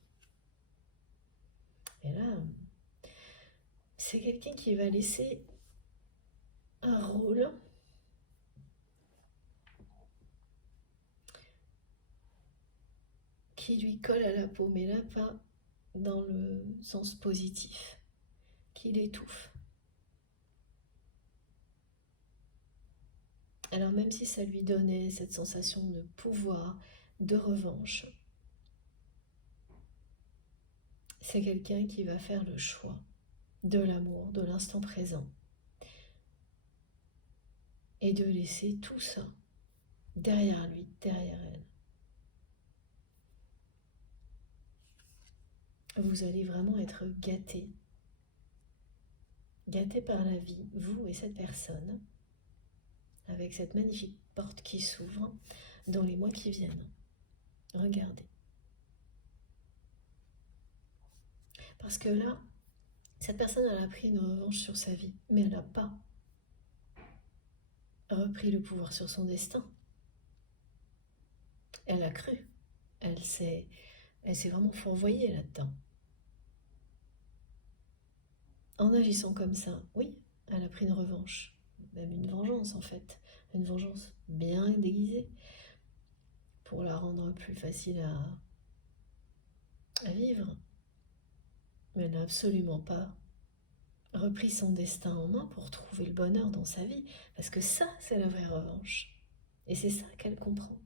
Et là, c'est quelqu'un qui va laisser un rôle qui lui colle à la peau, mais là, pas dans le sens positif, qui l'étouffe. Alors même si ça lui donnait cette sensation de pouvoir, de revanche, c'est quelqu'un qui va faire le choix de l'amour, de l'instant présent, et de laisser tout ça derrière lui, derrière elle. Vous allez vraiment être gâté par la vie, vous et cette personne, avec cette magnifique porte qui s'ouvre dans les mois qui viennent. Regardez. Parce que là, cette personne, elle a pris une revanche sur sa vie, mais elle n'a pas repris le pouvoir sur son destin. Elle a cru. Elle s'est vraiment fourvoyée là-dedans. En agissant comme ça, oui, elle a pris une revanche. Même une vengeance en fait. Une vengeance bien déguisée. Pour la rendre plus facile à vivre. Mais elle n'a absolument pas repris son destin en main pour trouver le bonheur dans sa vie. Parce que ça, c'est la vraie revanche. Et c'est ça qu'elle comprend.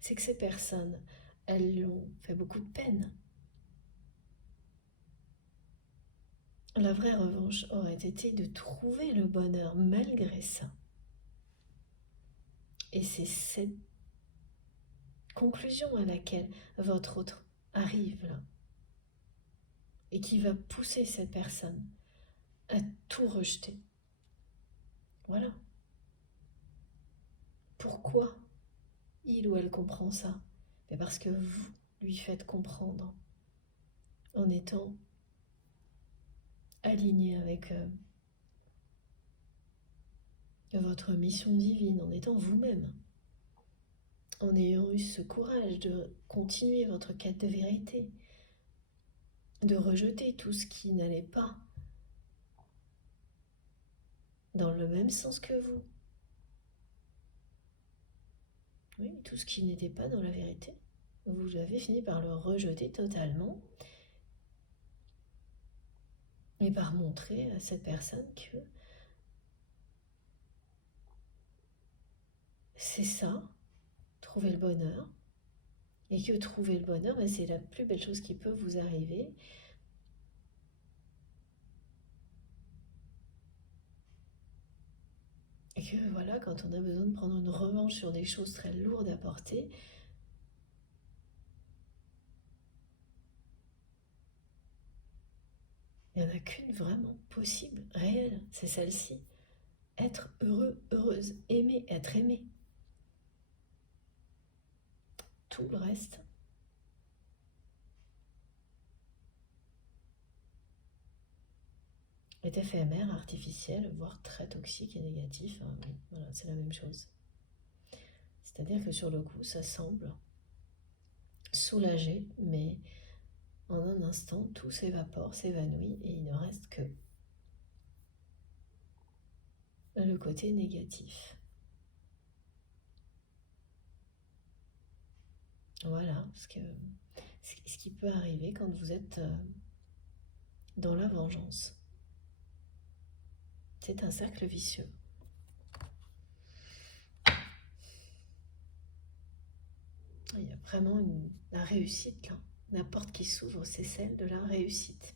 C'est que ces personnes, elles lui ont fait beaucoup de peine. La vraie revanche aurait été de trouver le bonheur malgré ça. Et c'est cette conclusion à laquelle votre autre arrive là. Et qui va pousser cette personne à tout rejeter. Voilà. Pourquoi il ou elle comprend ça? Mais parce que vous lui faites comprendre en étant aligné avec votre mission divine, en étant vous-même, en ayant eu ce courage de continuer votre quête de vérité, de rejeter tout ce qui n'allait pas dans le même sens que vous. Oui, tout ce qui n'était pas dans la vérité, vous avez fini par le rejeter totalement et par montrer à cette personne que c'est ça, trouver le bonheur, et que trouver le bonheur, c'est la plus belle chose qui peut vous arriver. Et que voilà, quand on a besoin de prendre une revanche sur des choses très lourdes à porter, il n'y en a qu'une vraiment possible, réelle, c'est celle-ci. Être heureux, heureuse, aimer, être aimé. Tout le reste est éphémère, artificiel, voire très toxique et négatif. Voilà, c'est la même chose. C'est-à-dire que sur le coup, ça semble soulagé, mais en un instant, tout s'évapore, s'évanouit, et il ne reste que le côté négatif. Voilà, ce qui peut arriver quand vous êtes dans la vengeance. C'est un cercle vicieux. Il y a vraiment la réussite là. La porte qui s'ouvre, c'est celle de la réussite.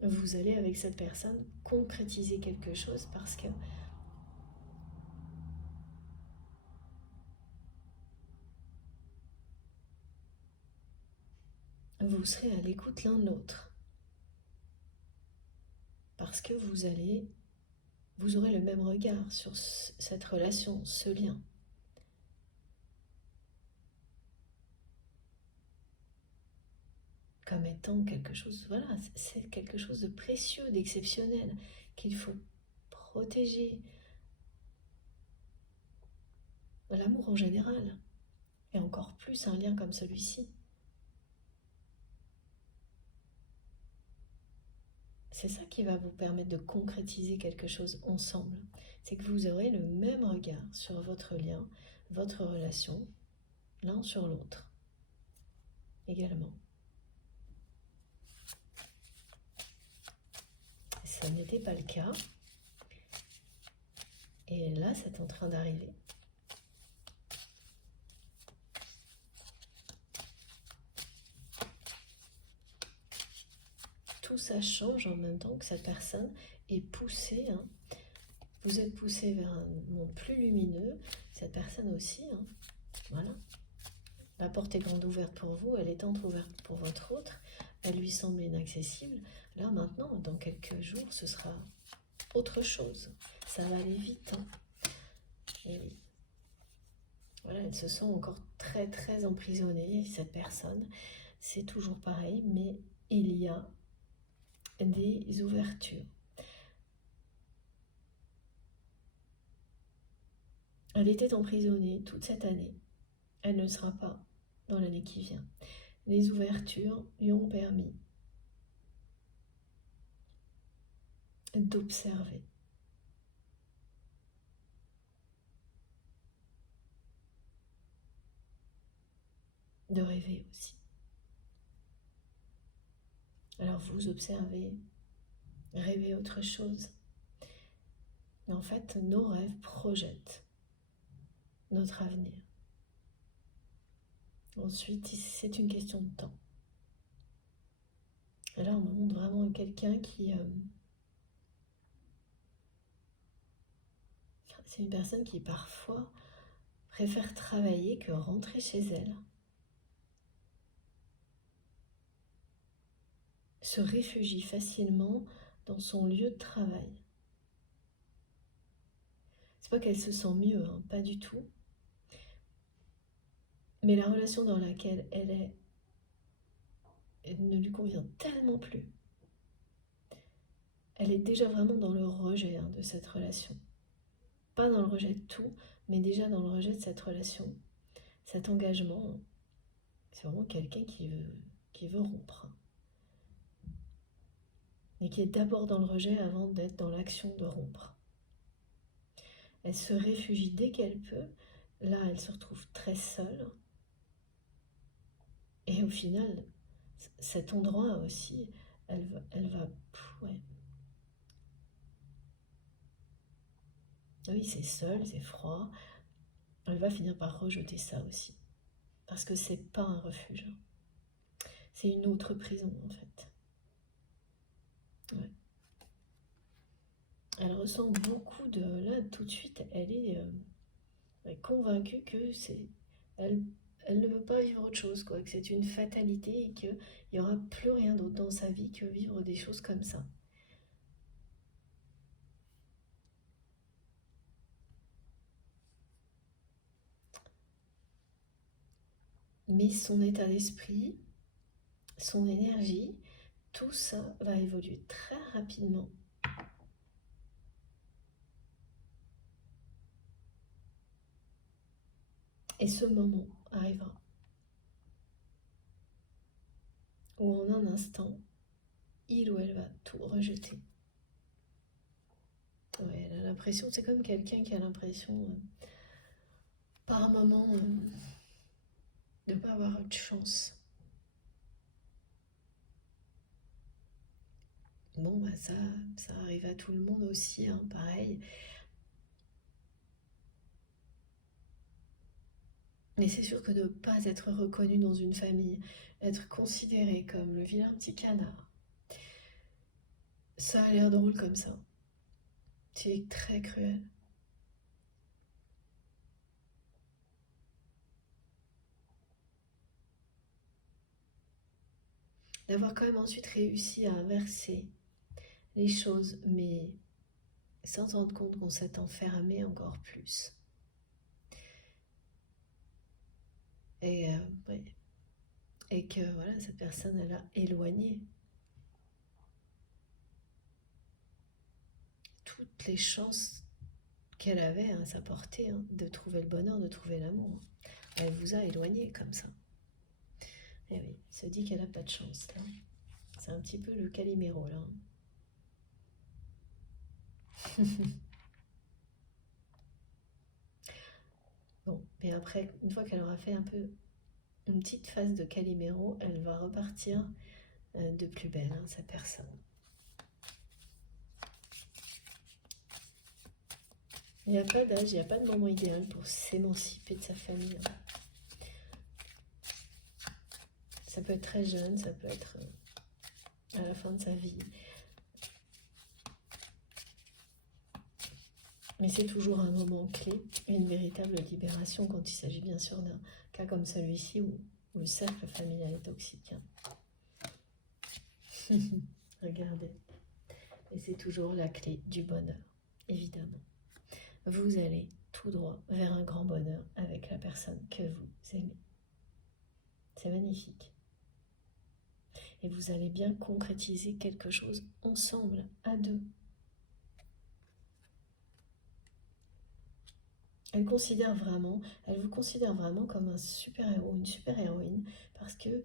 Vous allez avec cette personne concrétiser quelque chose parce que vous serez à l'écoute l'un de l'autre. Parce que vous aurez le même regard sur cette relation, ce lien. Comme étant quelque chose, voilà, c'est quelque chose de précieux, d'exceptionnel, qu'il faut protéger. L'amour en général, et encore plus un lien comme celui-ci. C'est ça qui va vous permettre de concrétiser quelque chose ensemble. C'est que vous aurez le même regard sur votre lien, votre relation, l'un sur l'autre également. Ça n'était pas le cas. Et là, c'est en train d'arriver. Tout ça change en même temps que cette personne est poussée. Vous êtes poussé vers un monde plus lumineux. Cette personne aussi. Voilà. La porte est grande ouverte pour vous. Elle est entrouverte pour votre autre. Elle lui semble inaccessible. Là, maintenant, dans quelques jours, ce sera autre chose. Ça va aller vite. Et oui. Voilà, elle se sent encore très très emprisonnée, cette personne. C'est toujours pareil, mais il y a des ouvertures. Elle était emprisonnée toute cette année. Elle ne le sera pas dans l'année qui vient. Les ouvertures lui ont permis d'observer. De rêver aussi. Alors vous observez, rêvez autre chose. Mais en fait, nos rêves projettent notre avenir. Ensuite, c'est une question de temps. Et là, on me montre vraiment quelqu'un qui... c'est une personne qui parfois préfère travailler que rentrer chez elle. Se réfugie facilement dans son lieu de travail. C'est pas qu'elle se sent mieux, pas du tout. Mais la relation dans laquelle elle est, elle ne lui convient tellement plus. Elle est déjà vraiment dans le rejet de cette relation. Pas dans le rejet de tout, mais déjà dans le rejet de cette relation. Cet engagement, c'est vraiment quelqu'un qui veut rompre. Et qui est d'abord dans le rejet avant d'être dans l'action de rompre. Elle se réfugie dès qu'elle peut. Là, elle se retrouve très seule. Et au final, cet endroit aussi, elle va ouais. Oui, c'est seul, c'est froid. Elle va finir par rejeter ça aussi. Parce que c'est pas un refuge. C'est une autre prison, en fait. Ouais. Elle ressent beaucoup de... Là, tout de suite, elle est convaincue que c'est... Elle ne veut pas vivre autre chose, quoi. Que c'est une fatalité et qu'il n'y aura plus rien d'autre dans sa vie que vivre des choses comme ça. Mais son état d'esprit, son énergie, tout ça va évoluer très rapidement. Et ce moment arrivera. Où en un instant, il ou elle va tout rejeter. Ouais, elle a l'impression, c'est comme quelqu'un qui a l'impression, par moment, de ne pas avoir de chance. Bon, bah ça arrive à tout le monde aussi, pareil. Mais c'est sûr que de ne pas être reconnu dans une famille, être considéré comme le vilain petit canard, ça a l'air drôle comme ça. C'est très cruel. d'avoir quand même ensuite réussi à inverser les choses, mais sans se rendre compte qu'on s'est enfermé encore plus. Et, ouais. Et que voilà, cette personne, elle a éloigné toutes les chances qu'elle avait à sa portée, hein, de trouver le bonheur, de trouver l'amour. Elle vous a éloigné comme ça. Et oui, elle se dit qu'elle n'a pas de chance là. C'est un petit peu le Calimero là. Bon, et après, une fois qu'elle aura fait un peu une petite phase de Calimero, elle va repartir de plus belle, hein, sa personne. Il n'y a pas d'âge, il n'y a pas de moment idéal pour s'émanciper de sa famille. Ça peut être très jeune, ça peut être à la fin de sa vie. Mais c'est toujours un moment clé, une véritable libération quand il s'agit bien sûr d'un cas comme celui-ci où le cercle familial est toxique. Regardez. Et c'est toujours la clé du bonheur, évidemment. Vous allez tout droit vers un grand bonheur avec la personne que vous aimez. C'est magnifique. Et vous allez bien concrétiser quelque chose ensemble, à deux. Elle vous considère vraiment comme un super-héros, une super-héroïne, parce que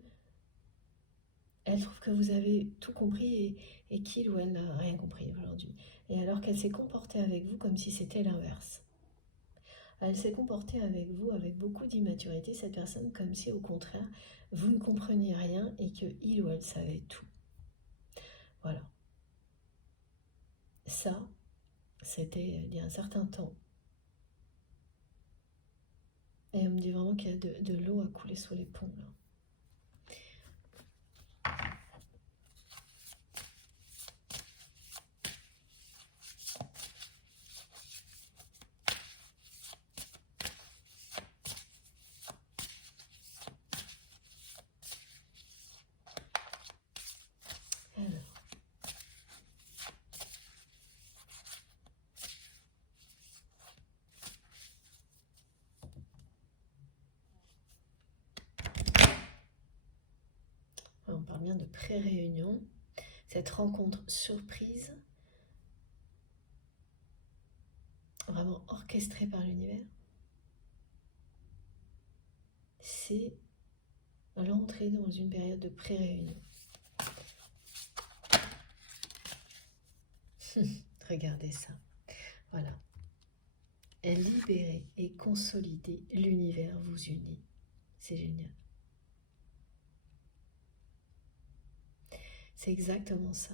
elle trouve que vous avez tout compris et qu'il ou elle n'a rien compris aujourd'hui. Et alors qu'elle s'est comportée avec vous comme si c'était l'inverse. Elle s'est comportée avec vous avec beaucoup d'immaturité, cette personne, comme si au contraire, vous ne compreniez rien et que il ou elle savait tout. Voilà. Ça, c'était il y a un certain temps. Et on me dit vraiment qu'il y a de l'eau à couler sous les ponts, là. Alors, on parle bien de pré-réunion. Cette rencontre surprise, vraiment orchestrée par l'univers, c'est l'entrée dans une période de pré-réunion. Regardez ça. Voilà. Libérer et consolider l'univers vous unit. C'est génial. C'est exactement ça.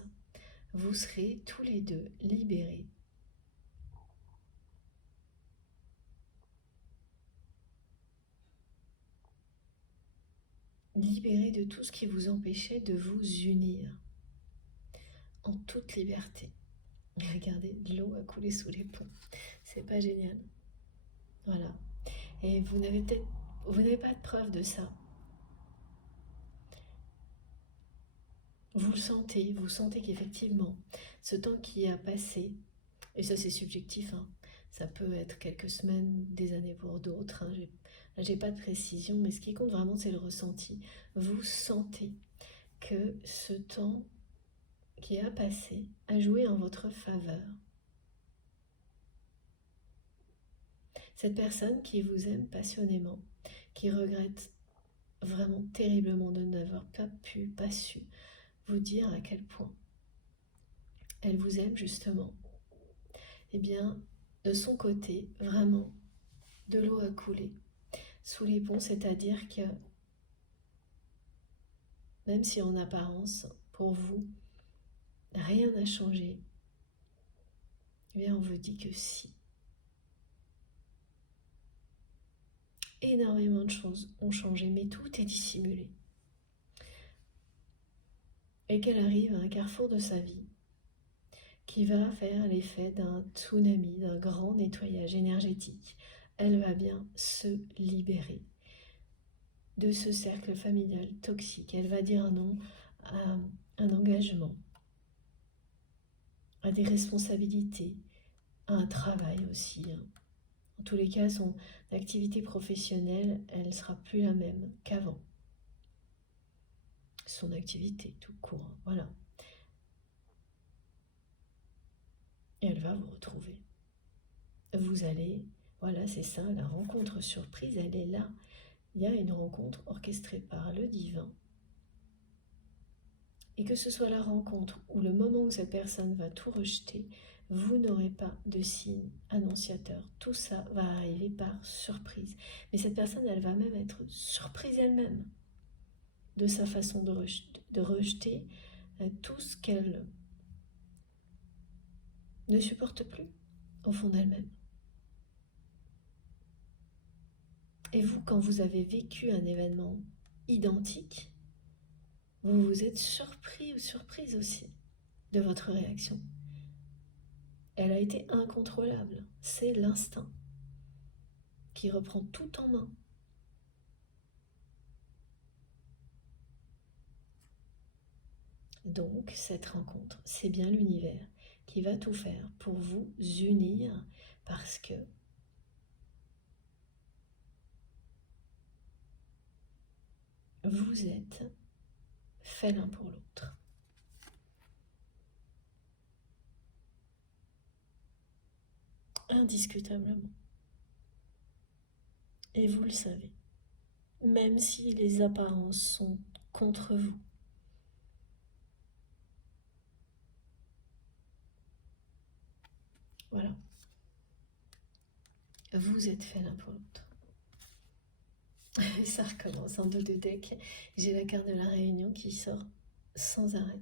Vous serez tous les deux libérés. Libérés de tout ce qui vous empêchait de vous unir. En toute liberté. Regardez, de l'eau a coulé sous les ponts. C'est pas génial. Voilà. Et vous n'avez pas de preuve de ça. Vous sentez qu'effectivement, ce temps qui a passé, et ça c'est subjectif, hein, ça peut être quelques semaines, des années pour d'autres, hein, j'ai pas de précision, mais ce qui compte vraiment c'est le ressenti. Vous sentez que ce temps qui a passé a joué en votre faveur. Cette personne qui vous aime passionnément, qui regrette vraiment terriblement de n'avoir pas su vous dire à quel point elle vous aime justement, eh bien, de son côté, vraiment, de l'eau a coulé sous les ponts, c'est-à-dire que même si en apparence, pour vous, rien n'a changé, eh bien, on vous dit que si. Énormément de choses ont changé, mais tout est dissimulé. Et qu'elle arrive à un carrefour de sa vie qui va faire l'effet d'un tsunami, d'un grand nettoyage énergétique. Elle va bien se libérer de ce cercle familial toxique. Elle va dire non à un engagement, à des responsabilités, à un travail aussi. En tous les cas, son activité professionnelle, elle ne sera plus la même qu'avant. Son activité tout court, voilà. Et elle va vous retrouver. Vous allez, voilà, c'est ça, la rencontre surprise, elle est là. Il y a une rencontre orchestrée par le divin. Et que ce soit la rencontre ou le moment où cette personne va tout rejeter, vous n'aurez pas de signe annonciateur. Tout ça va arriver par surprise. Mais cette personne, elle va même être surprise elle-même de sa façon de rejeter tout ce qu'elle ne supporte plus au fond d'elle-même. Et vous, quand vous avez vécu un événement identique, vous vous êtes surpris ou surprise aussi de votre réaction. Elle a été incontrôlable. C'est l'instinct qui reprend tout en main. Donc, cette rencontre, c'est bien l'univers qui va tout faire pour vous unir parce que vous êtes faits l'un pour l'autre. Indiscutablement. Et vous le savez, même si les apparences sont contre vous. Voilà. Vous êtes faits l'un pour l'autre. Et ça recommence en dos de deck. J'ai la carte de la réunion qui sort sans arrêt.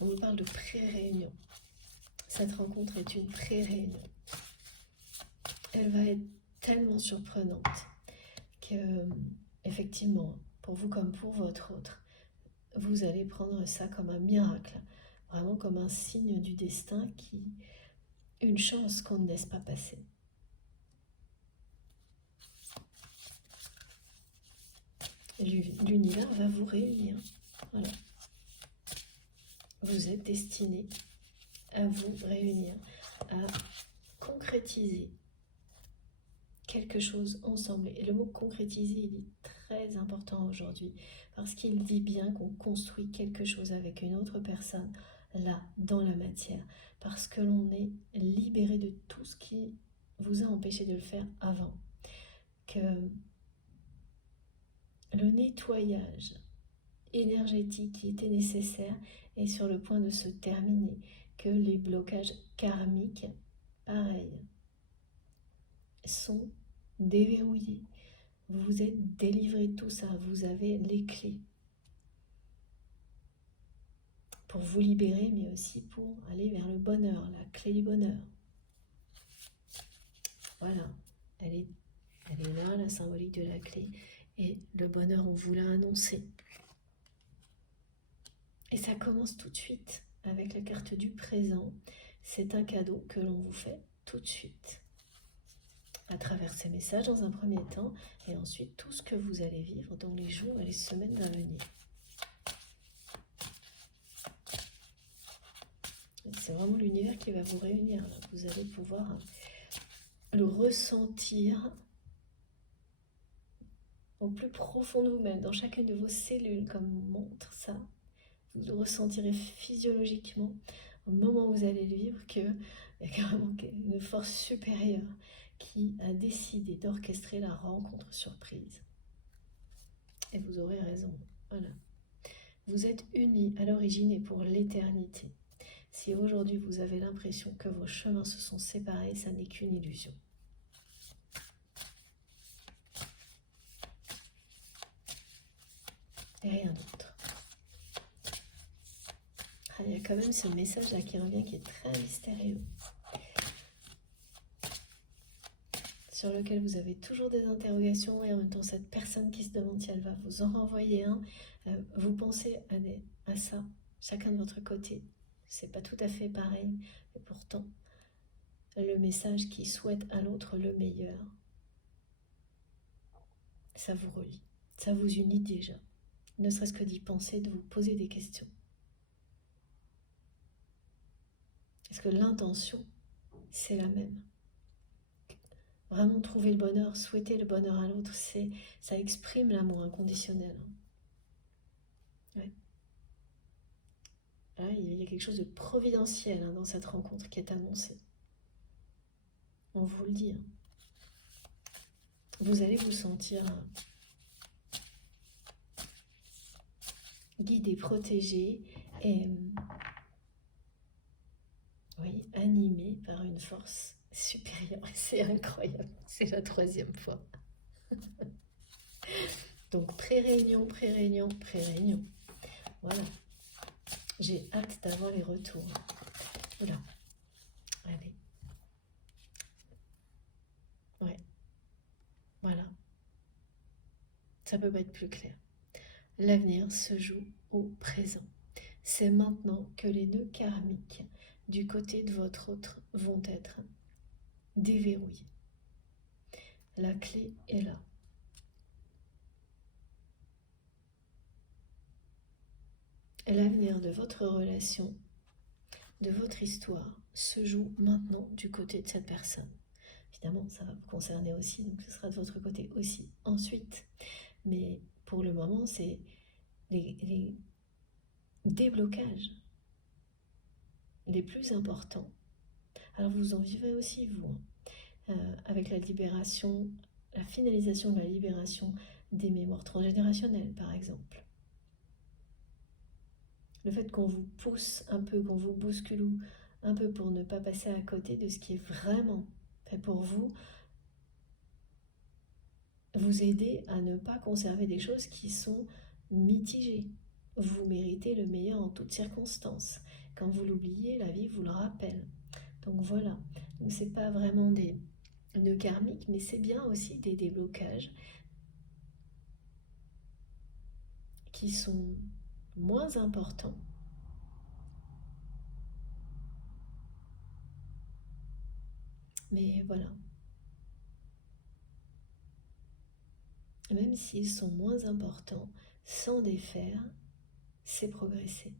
On me parle de pré-réunion. Cette rencontre est une pré-réunion. Elle va être tellement surprenante que, effectivement, pour vous comme pour votre autre, vous allez prendre ça comme un miracle, vraiment comme un signe du destin une chance qu'on ne laisse pas passer. L'univers va vous réunir. Voilà. Vous êtes destinés à vous réunir, à concrétiser quelque chose ensemble. Et le mot concrétiser, il est très important aujourd'hui parce qu'il dit bien qu'on construit quelque chose avec une autre personne là, dans la matière, parce que l'on est libéré de tout ce qui vous a empêché de le faire avant. Que le nettoyage énergétique qui était nécessaire est sur le point de se terminer, que les blocages karmiques, pareil, sont déverrouillés. Vous êtes délivré de tout ça, vous avez les clés pour vous libérer, mais aussi pour aller vers le bonheur, la clé du bonheur. Voilà, elle est là, la symbolique de la clé, et le bonheur, on vous l'a annoncé. Et ça commence tout de suite avec la carte du présent. C'est un cadeau que l'on vous fait tout de suite, à travers ces messages dans un premier temps, et ensuite tout ce que vous allez vivre dans les jours et les semaines à venir. C'est vraiment l'univers qui va vous réunir. Vous allez pouvoir le ressentir au plus profond de vous-même, dans chacune de vos cellules, comme montre ça. Vous le ressentirez physiologiquement au moment où vous allez le vivre qu'il y a carrément une force supérieure qui a décidé d'orchestrer la rencontre surprise. Et vous aurez raison. Voilà. Vous êtes unis à l'origine et pour l'éternité. Si aujourd'hui vous avez l'impression que vos chemins se sont séparés, ça n'est qu'une illusion. Et rien d'autre. Il y a quand même ce message là qui revient qui est très mystérieux, sur lequel vous avez toujours des interrogations, et en même temps cette personne qui se demande si elle va vous en renvoyer un. Vous pensez à ça, chacun de votre côté. C'est pas tout à fait pareil, mais pourtant le message qui souhaite à l'autre le meilleur, ça vous relie, ça vous unit déjà. ne serait-ce que d'y penser, de vous poser des questions. Est-ce que l'intention, c'est la même? Vraiment trouver le bonheur, souhaiter le bonheur à l'autre, ça exprime l'amour inconditionnel. Ouais. Là, il y a quelque chose de providentiel dans cette rencontre qui est annoncée. On vous le dit. Vous allez vous sentir guidé, protégé et oui, animé par une force supérieure. C'est incroyable. C'est la 3e fois. Donc pré-réunion, pré-réunion, pré-réunion. Voilà. J'ai hâte d'avoir les retours. Voilà. Allez. Ouais. Voilà. Ça peut pas être plus clair. L'avenir se joue au présent. C'est maintenant que les nœuds karmiques du côté de votre autre vont être déverrouillés. La clé est là. L'avenir de votre relation, de votre histoire, se joue maintenant du côté de cette personne. Évidemment, ça va vous concerner aussi, donc ce sera de votre côté aussi ensuite. Mais pour le moment, c'est les déblocages les plus importants. Alors vous en vivez aussi, vous, avec la libération, la finalisation de la libération des mémoires transgénérationnelles, par exemple. Le fait qu'on vous pousse un peu, qu'on vous bouscule un peu pour ne pas passer à côté de ce qui est vraiment fait pour vous, vous aider à ne pas conserver des choses qui sont mitigées. Vous méritez le meilleur en toutes circonstances. Quand vous l'oubliez, la vie vous le rappelle. Donc voilà, donc c'est pas vraiment des nœuds karmiques, mais c'est bien aussi des déblocages qui sont moins importants. Mais voilà, même s'ils sont moins importants, s'en défaire, c'est progresser.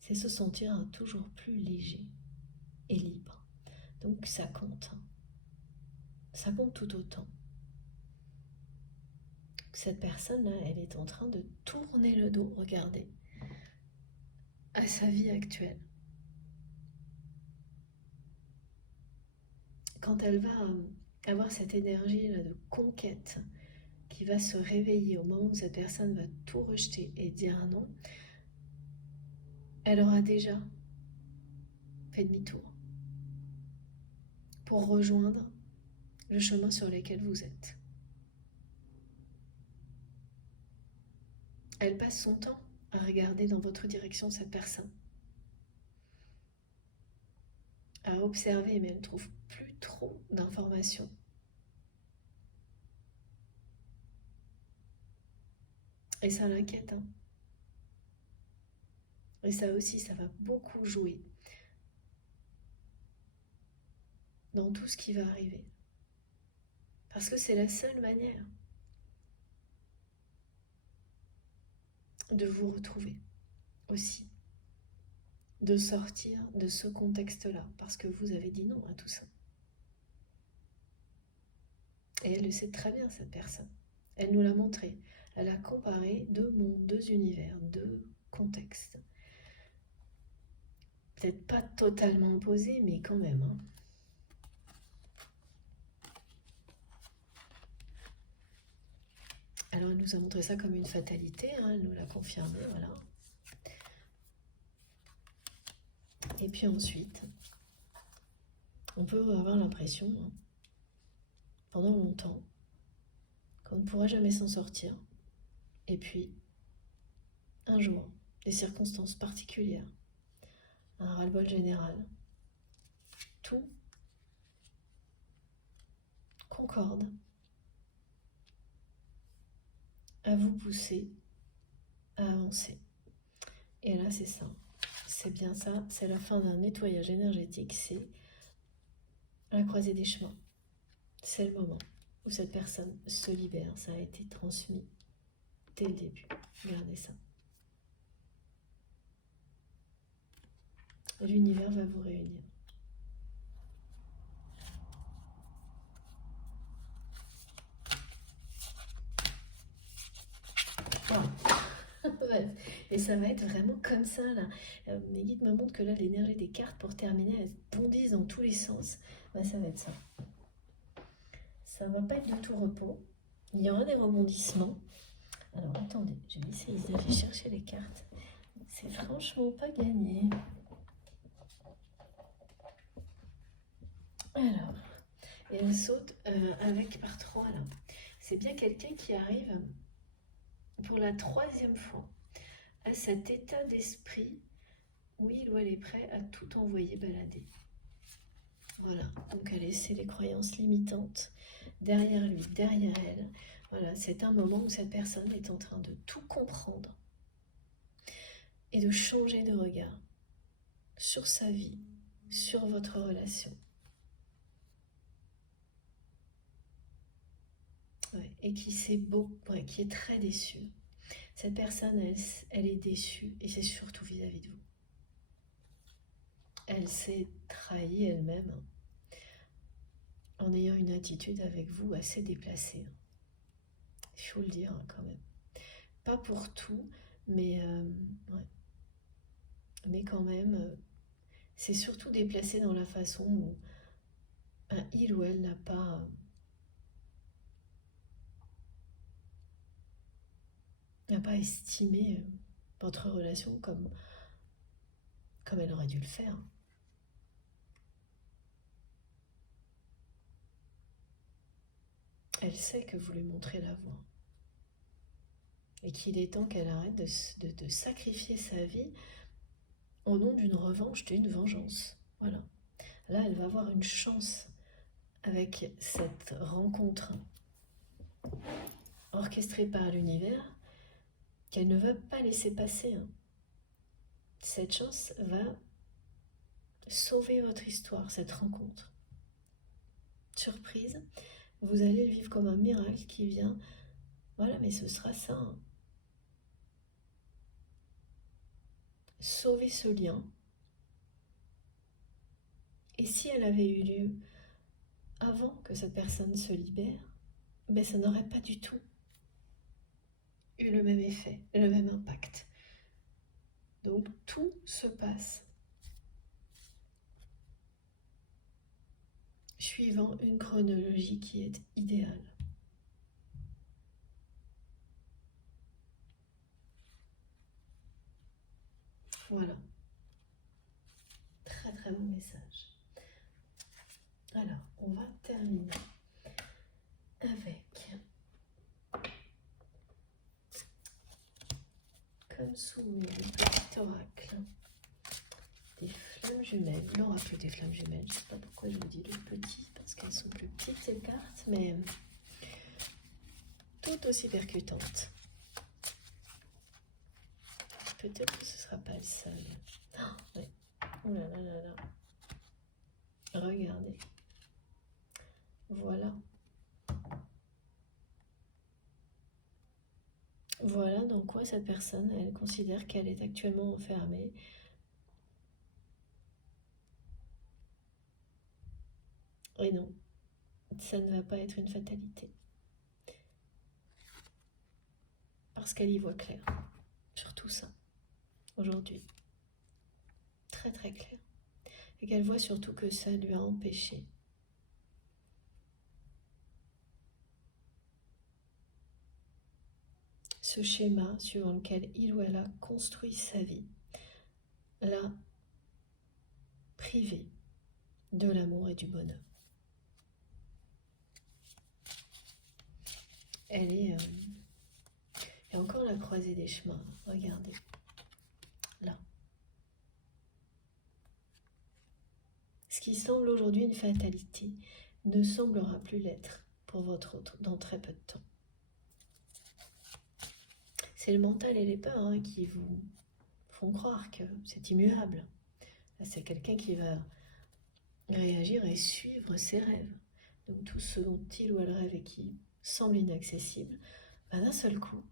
C'est se sentir toujours plus léger et libre. Donc ça compte. Ça compte tout autant. Cette personne-là, elle est en train de tourner le dos, regardez, à sa vie actuelle. Quand elle va avoir cette énergie-là de conquête qui va se réveiller au moment où cette personne va tout rejeter et dire non, elle aura déjà fait demi-tour pour rejoindre le chemin sur lequel vous êtes. Elle passe son temps à regarder dans votre direction cette personne, à observer, mais elle ne trouve plus trop d'informations. Et ça l'inquiète. Et ça aussi, ça va beaucoup jouer dans tout ce qui va arriver. Parce que c'est la seule manière de vous retrouver aussi, de sortir de ce contexte-là, parce que vous avez dit non à tout ça. Et elle le sait très bien, cette personne. Elle nous l'a montré. Elle a comparé deux mondes, deux univers, deux contextes. Peut-être pas totalement opposés, mais quand même. Alors elle nous a montré ça comme une fatalité, elle nous l'a confirmé, voilà. Et puis ensuite, on peut avoir l'impression, pendant longtemps, qu'on ne pourra jamais s'en sortir. Et puis, un jour, des circonstances particulières, un ras-le-bol général, tout concorde à vous pousser à avancer. Et là, c'est ça. C'est bien ça. C'est la fin d'un nettoyage énergétique. C'est la croisée des chemins. C'est le moment où cette personne se libère. Ça a été transmis dès le début. Regardez ça. L'univers va vous réunir. Ouais. Et ça va être vraiment comme ça là. Mes guides me montrent que là l'énergie des cartes pour terminer elles bondissent dans tous les sens. Ouais, ça va être ça. Ça va pas être du tout repos. Il y aura des rebondissements. Alors attendez, je vais essayer d'aller chercher les cartes. C'est franchement pas gagné. Alors, et elle saute avec par 3 là. C'est bien quelqu'un qui arrive pour la 3e fois à cet état d'esprit où il ou elle est prêt à tout envoyer balader. Voilà, donc à laisser les croyances limitantes derrière lui, derrière elle. Voilà, c'est un moment où cette personne est en train de tout comprendre et de changer de regard sur sa vie, sur votre relation. Ouais, et qui qui est très déçue. Cette personne, elle est déçue et c'est surtout vis-à-vis de vous. Elle s'est trahie elle-même en ayant une attitude avec vous assez déplacée. Il faut le dire quand même. Pas pour tout, mais, ouais. Mais quand même, c'est surtout déplacé dans la façon où il ou elle n'a pas estimé votre relation comme elle aurait dû le faire. Elle sait que vous lui montrez la voie. Et qu'il est temps qu'elle arrête de sacrifier sa vie au nom d'une revanche, d'une vengeance. Voilà. Là, elle va avoir une chance avec cette rencontre orchestrée par l'univers qu'elle ne va pas laisser passer. Cette chance va sauver votre histoire, cette rencontre. Surprise, vous allez le vivre comme un miracle qui vient. Voilà, mais ce sera ça. Sauver ce lien. Et si elle avait eu lieu avant que cette personne se libère, ben ça n'aurait pas du tout eu le même effet, le même impact. Donc tout se passe suivant une chronologie qui est idéale. Voilà. Très très bon message. Alors, on va terminer avec, comme soumis, le petit oracle des flammes jumelles, l'oracle des flammes jumelles. Je ne sais pas pourquoi je vous dis le petit, parce qu'elles sont plus petites ces cartes, mais tout aussi percutantes. Peut-être que ce ne sera pas le seul. Oh, ouais. Oh là là là là. Regardez. Voilà. Voilà dans quoi cette personne, elle considère qu'elle est actuellement enfermée. Et non, ça ne va pas être une fatalité. Parce qu'elle y voit clair sur tout ça, aujourd'hui. Très très clair. Et qu'elle voit surtout que ça lui a empêché ce schéma suivant lequel il ou elle a construit sa vie, l'a privé de l'amour et du bonheur. Elle est... et encore la croisée des chemins, regardez, là. Ce qui semble aujourd'hui une fatalité ne semblera plus l'être pour votre autre dans très peu de temps. C'est le mental et les peurs qui vous font croire que c'est immuable. C'est quelqu'un qui va réagir et suivre ses rêves. Donc tout ce dont il ou elle rêve et qui semble inaccessible, d'un seul coup,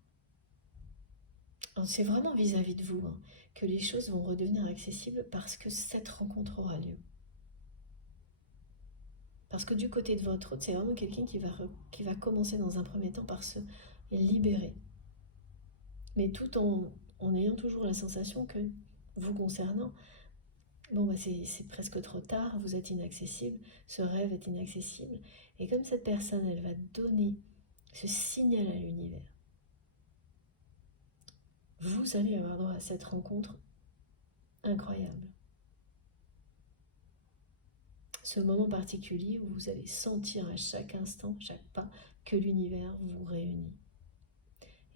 C'est vraiment vis-à-vis de vous hein, que les choses vont redevenir accessibles parce que cette rencontre aura lieu. Parce que du côté de votre autre, c'est vraiment quelqu'un qui va commencer dans un premier temps par se libérer. Mais tout en ayant toujours la sensation que, vous concernant, bon bah c'est presque trop tard, vous êtes inaccessible, ce rêve est inaccessible. Et comme cette personne, elle va donner ce signal à l'univers, vous allez avoir droit à cette rencontre incroyable. Ce moment particulier où vous allez sentir à chaque instant, chaque pas, que l'univers vous réunit.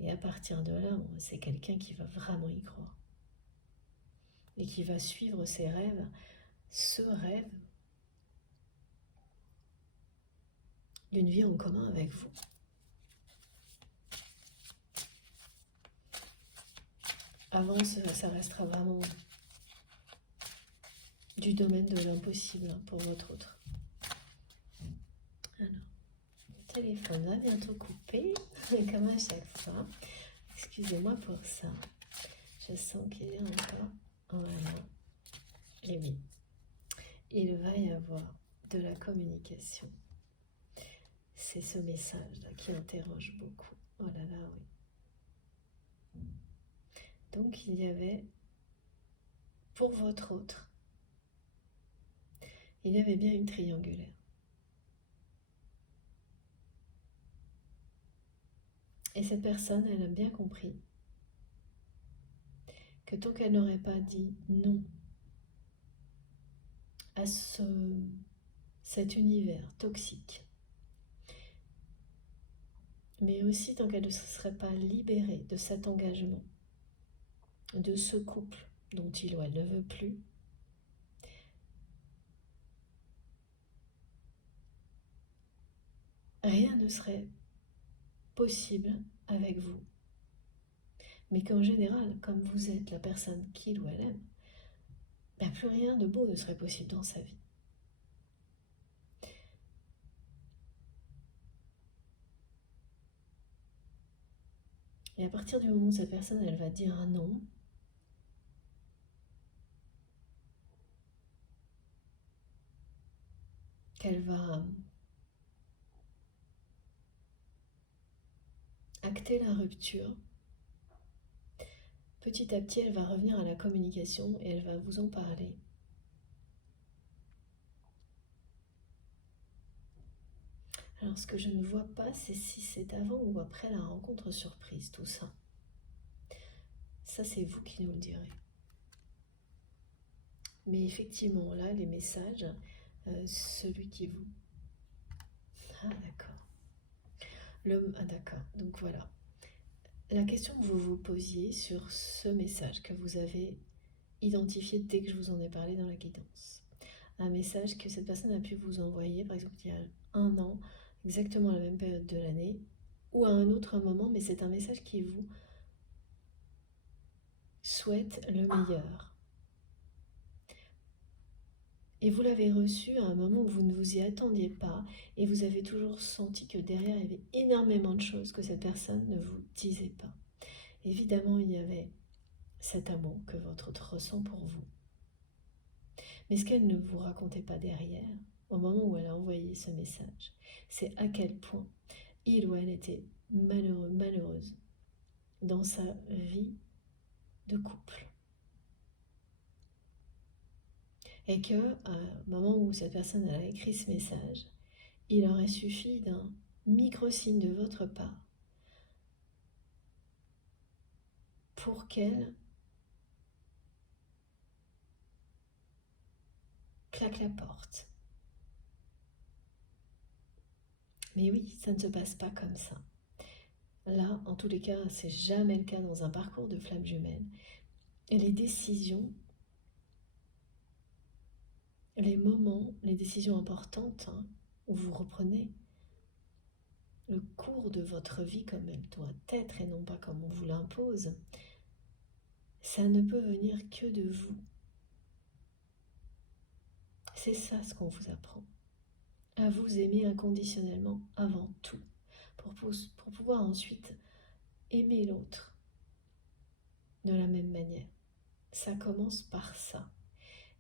Et à partir de là, c'est quelqu'un qui va vraiment y croire. Et qui va suivre ses rêves, ce rêve d'une vie en commun avec vous. Avant, ça restera vraiment du domaine de l'impossible pour votre autre. Alors, le téléphone va bientôt couper, comme à chaque fois. Excusez-moi pour ça. Je sens qu'il y a encore... Voilà. Et oui, il va y avoir de la communication. C'est ce message-là qui interroge beaucoup. Oh là là, oui. Donc, il y avait, pour votre autre, il y avait bien une triangulaire. Et cette personne, elle a bien compris que tant qu'elle n'aurait pas dit non à cet univers toxique, mais aussi tant qu'elle ne se serait pas libérée de cet engagement, de ce couple dont il ou elle ne veut plus, rien ne serait possible avec vous. Mais qu'en général, comme vous êtes la personne qu'il ou elle aime, ben plus rien de beau ne serait possible dans sa vie. Et à partir du moment où cette personne, elle va dire un non, qu'elle va acter la rupture, petit à petit, elle va revenir à la communication et elle va vous en parler. Alors, ce que je ne vois pas, c'est si c'est avant ou après la rencontre surprise, tout ça. Ça, c'est vous qui nous le direz. Mais effectivement, là, les messages, celui qui vous... Ah, d'accord. Ah, d'accord. Donc, voilà. La question que vous vous posiez sur ce message que vous avez identifié dès que je vous en ai parlé dans la guidance. Un message que cette personne a pu vous envoyer, par exemple, il y a un an, exactement à la même période de l'année, ou à un autre moment, mais c'est un message qui vous souhaite le meilleur. Et vous l'avez reçu à un moment où vous ne vous y attendiez pas, et vous avez toujours senti que derrière, il y avait énormément de choses que cette personne ne vous disait pas. Évidemment, il y avait cet amour que votre autre ressent pour vous. Mais ce qu'elle ne vous racontait pas derrière, au moment où elle a envoyé ce message, c'est à quel point il ou elle était malheureux, malheureuse dans sa vie de couple. Et que, au moment où cette personne a écrit ce message, il aurait suffi d'un micro-signe de votre part pour qu'elle claque la porte. Mais oui, ça ne se passe pas comme ça. Là, en tous les cas, c'est jamais le cas dans un parcours de flamme jumelle. Et les décisions, les moments, les décisions importantes, où vous reprenez le cours de votre vie comme elle doit être et non pas comme on vous l'impose, ça ne peut venir que de vous. C'est ça ce qu'on vous apprend. À vous aimer inconditionnellement avant tout, pour pouvoir ensuite aimer l'autre. de la même manière. Ça commence par ça.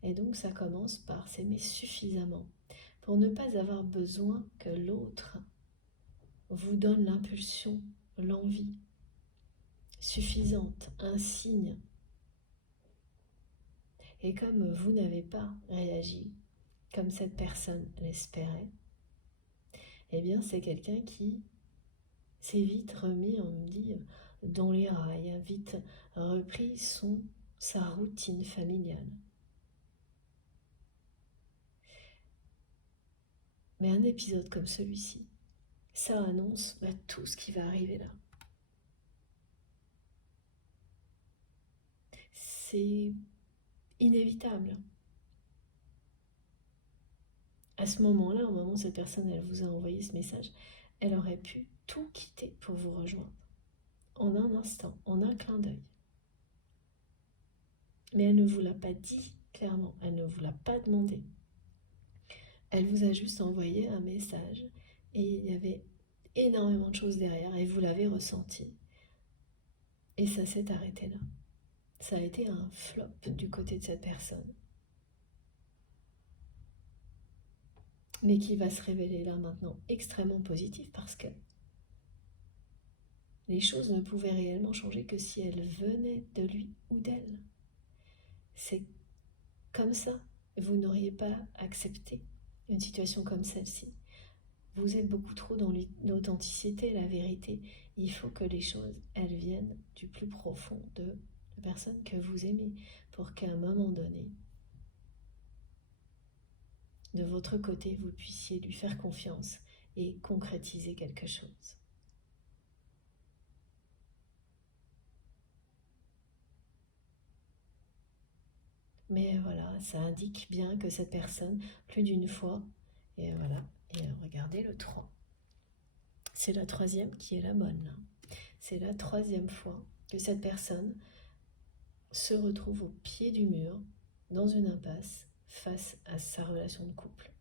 Et donc ça commence par s'aimer suffisamment pour ne pas avoir besoin que l'autre vous donne l'impulsion, l'envie suffisante, un signe. Et comme vous n'avez pas réagi comme cette personne l'espérait, eh bien c'est quelqu'un qui s'est vite remis, on me dit, dans les rails, a vite repris sa routine familiale. Mais un épisode comme celui-ci, ça annonce tout ce qui va arriver là. C'est inévitable. À ce moment-là, au moment où cette personne elle vous a envoyé ce message, elle aurait pu tout quitter pour vous rejoindre. En un instant, en un clin d'œil. Mais elle ne vous l'a pas dit clairement, elle ne vous l'a pas demandé. Elle vous a juste envoyé un message et il y avait énormément de choses derrière et vous l'avez ressenti. Et ça s'est arrêté là. Ça a été un flop du côté de cette personne. Mais qui va se révéler là maintenant extrêmement positif parce que les choses ne pouvaient réellement changer que si elles venaient de lui ou d'elle. C'est comme ça. Vous n'auriez pas accepté une situation comme celle-ci. Vous êtes beaucoup trop dans l'authenticité, la vérité. Il faut que les choses, elles viennent du plus profond de la personne que vous aimez pour qu'à un moment donné, de votre côté, vous puissiez lui faire confiance et concrétiser quelque chose. Mais voilà, ça indique bien que cette personne, plus d'une fois, et voilà, et regardez le 3. C'est la troisième qui est la bonne là. C'est la troisième fois que cette personne se retrouve au pied du mur, dans une impasse, face à sa relation de couple.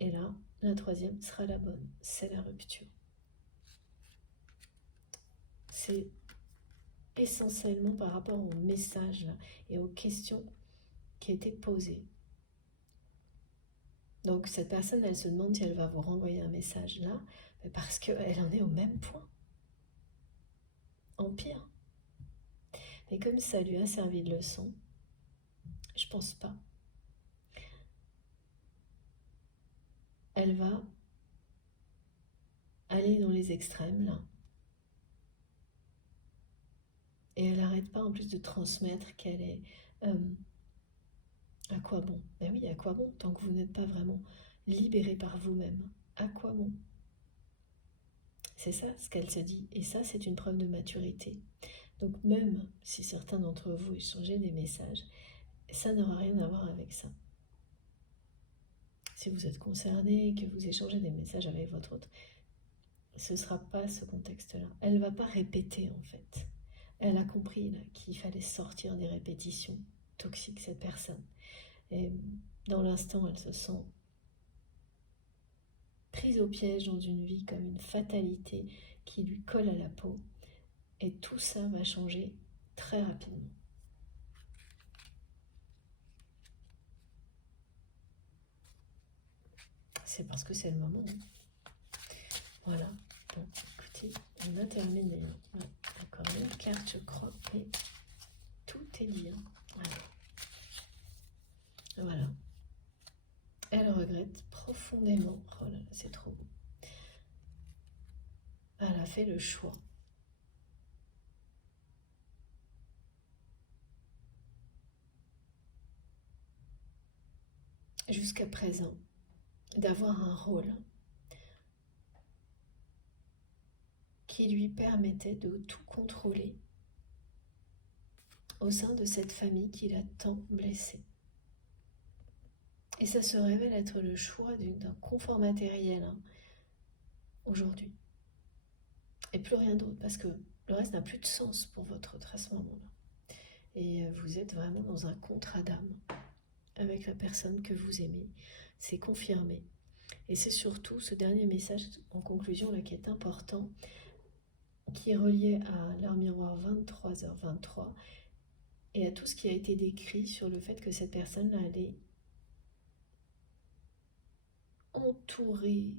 Et là, la troisième sera la bonne, c'est la rupture. C'est essentiellement par rapport au message là, et aux questions qui étaient posées. Donc cette personne, elle se demande si elle va vous renvoyer un message là, parce qu'elle en est au même point. En pire. Mais comme ça lui a servi de leçon, je pense pas. Elle va aller dans les extrêmes là. Et elle n'arrête pas en plus de transmettre qu'elle est... à quoi bon? Ben oui, à quoi bon tant que vous n'êtes pas vraiment libéré par vous-même? À quoi bon? C'est ça ce qu'elle se dit. Et ça, c'est une preuve de maturité. Donc même si certains d'entre vous échangez des messages, ça n'aura rien à voir avec ça. Si vous êtes concerné et que vous échangez des messages avec votre autre, ce ne sera pas ce contexte-là. Elle ne va pas répéter en fait. Elle a compris qu'il fallait sortir des répétitions toxiques, cette personne. Et dans l'instant, elle se sent prise au piège dans une vie comme une fatalité qui lui colle à la peau. Et tout ça va changer très rapidement. C'est parce que c'est le moment. Voilà. Bon, écoutez, on a terminé. Ouais, encore une carte, je crois, et tout est dit. Voilà. Voilà. Elle regrette profondément. Oh là là, c'est trop beau. Elle a fait le choix. Jusqu'à présent, d'avoir un rôle qui lui permettait de tout contrôler au sein de cette famille qui l'a tant blessée. Et ça se révèle être le choix d'un confort matériel aujourd'hui. Et plus rien d'autre, parce que le reste n'a plus de sens pour votre autre à ce moment-là. Et vous êtes vraiment dans un contrat d'âme avec la personne que vous aimez. C'est confirmé. Et c'est surtout ce dernier message en conclusion là qui est important. qui est relié à l'heure miroir 23h23 et à tout ce qui a été décrit sur le fait que cette personne allait entourée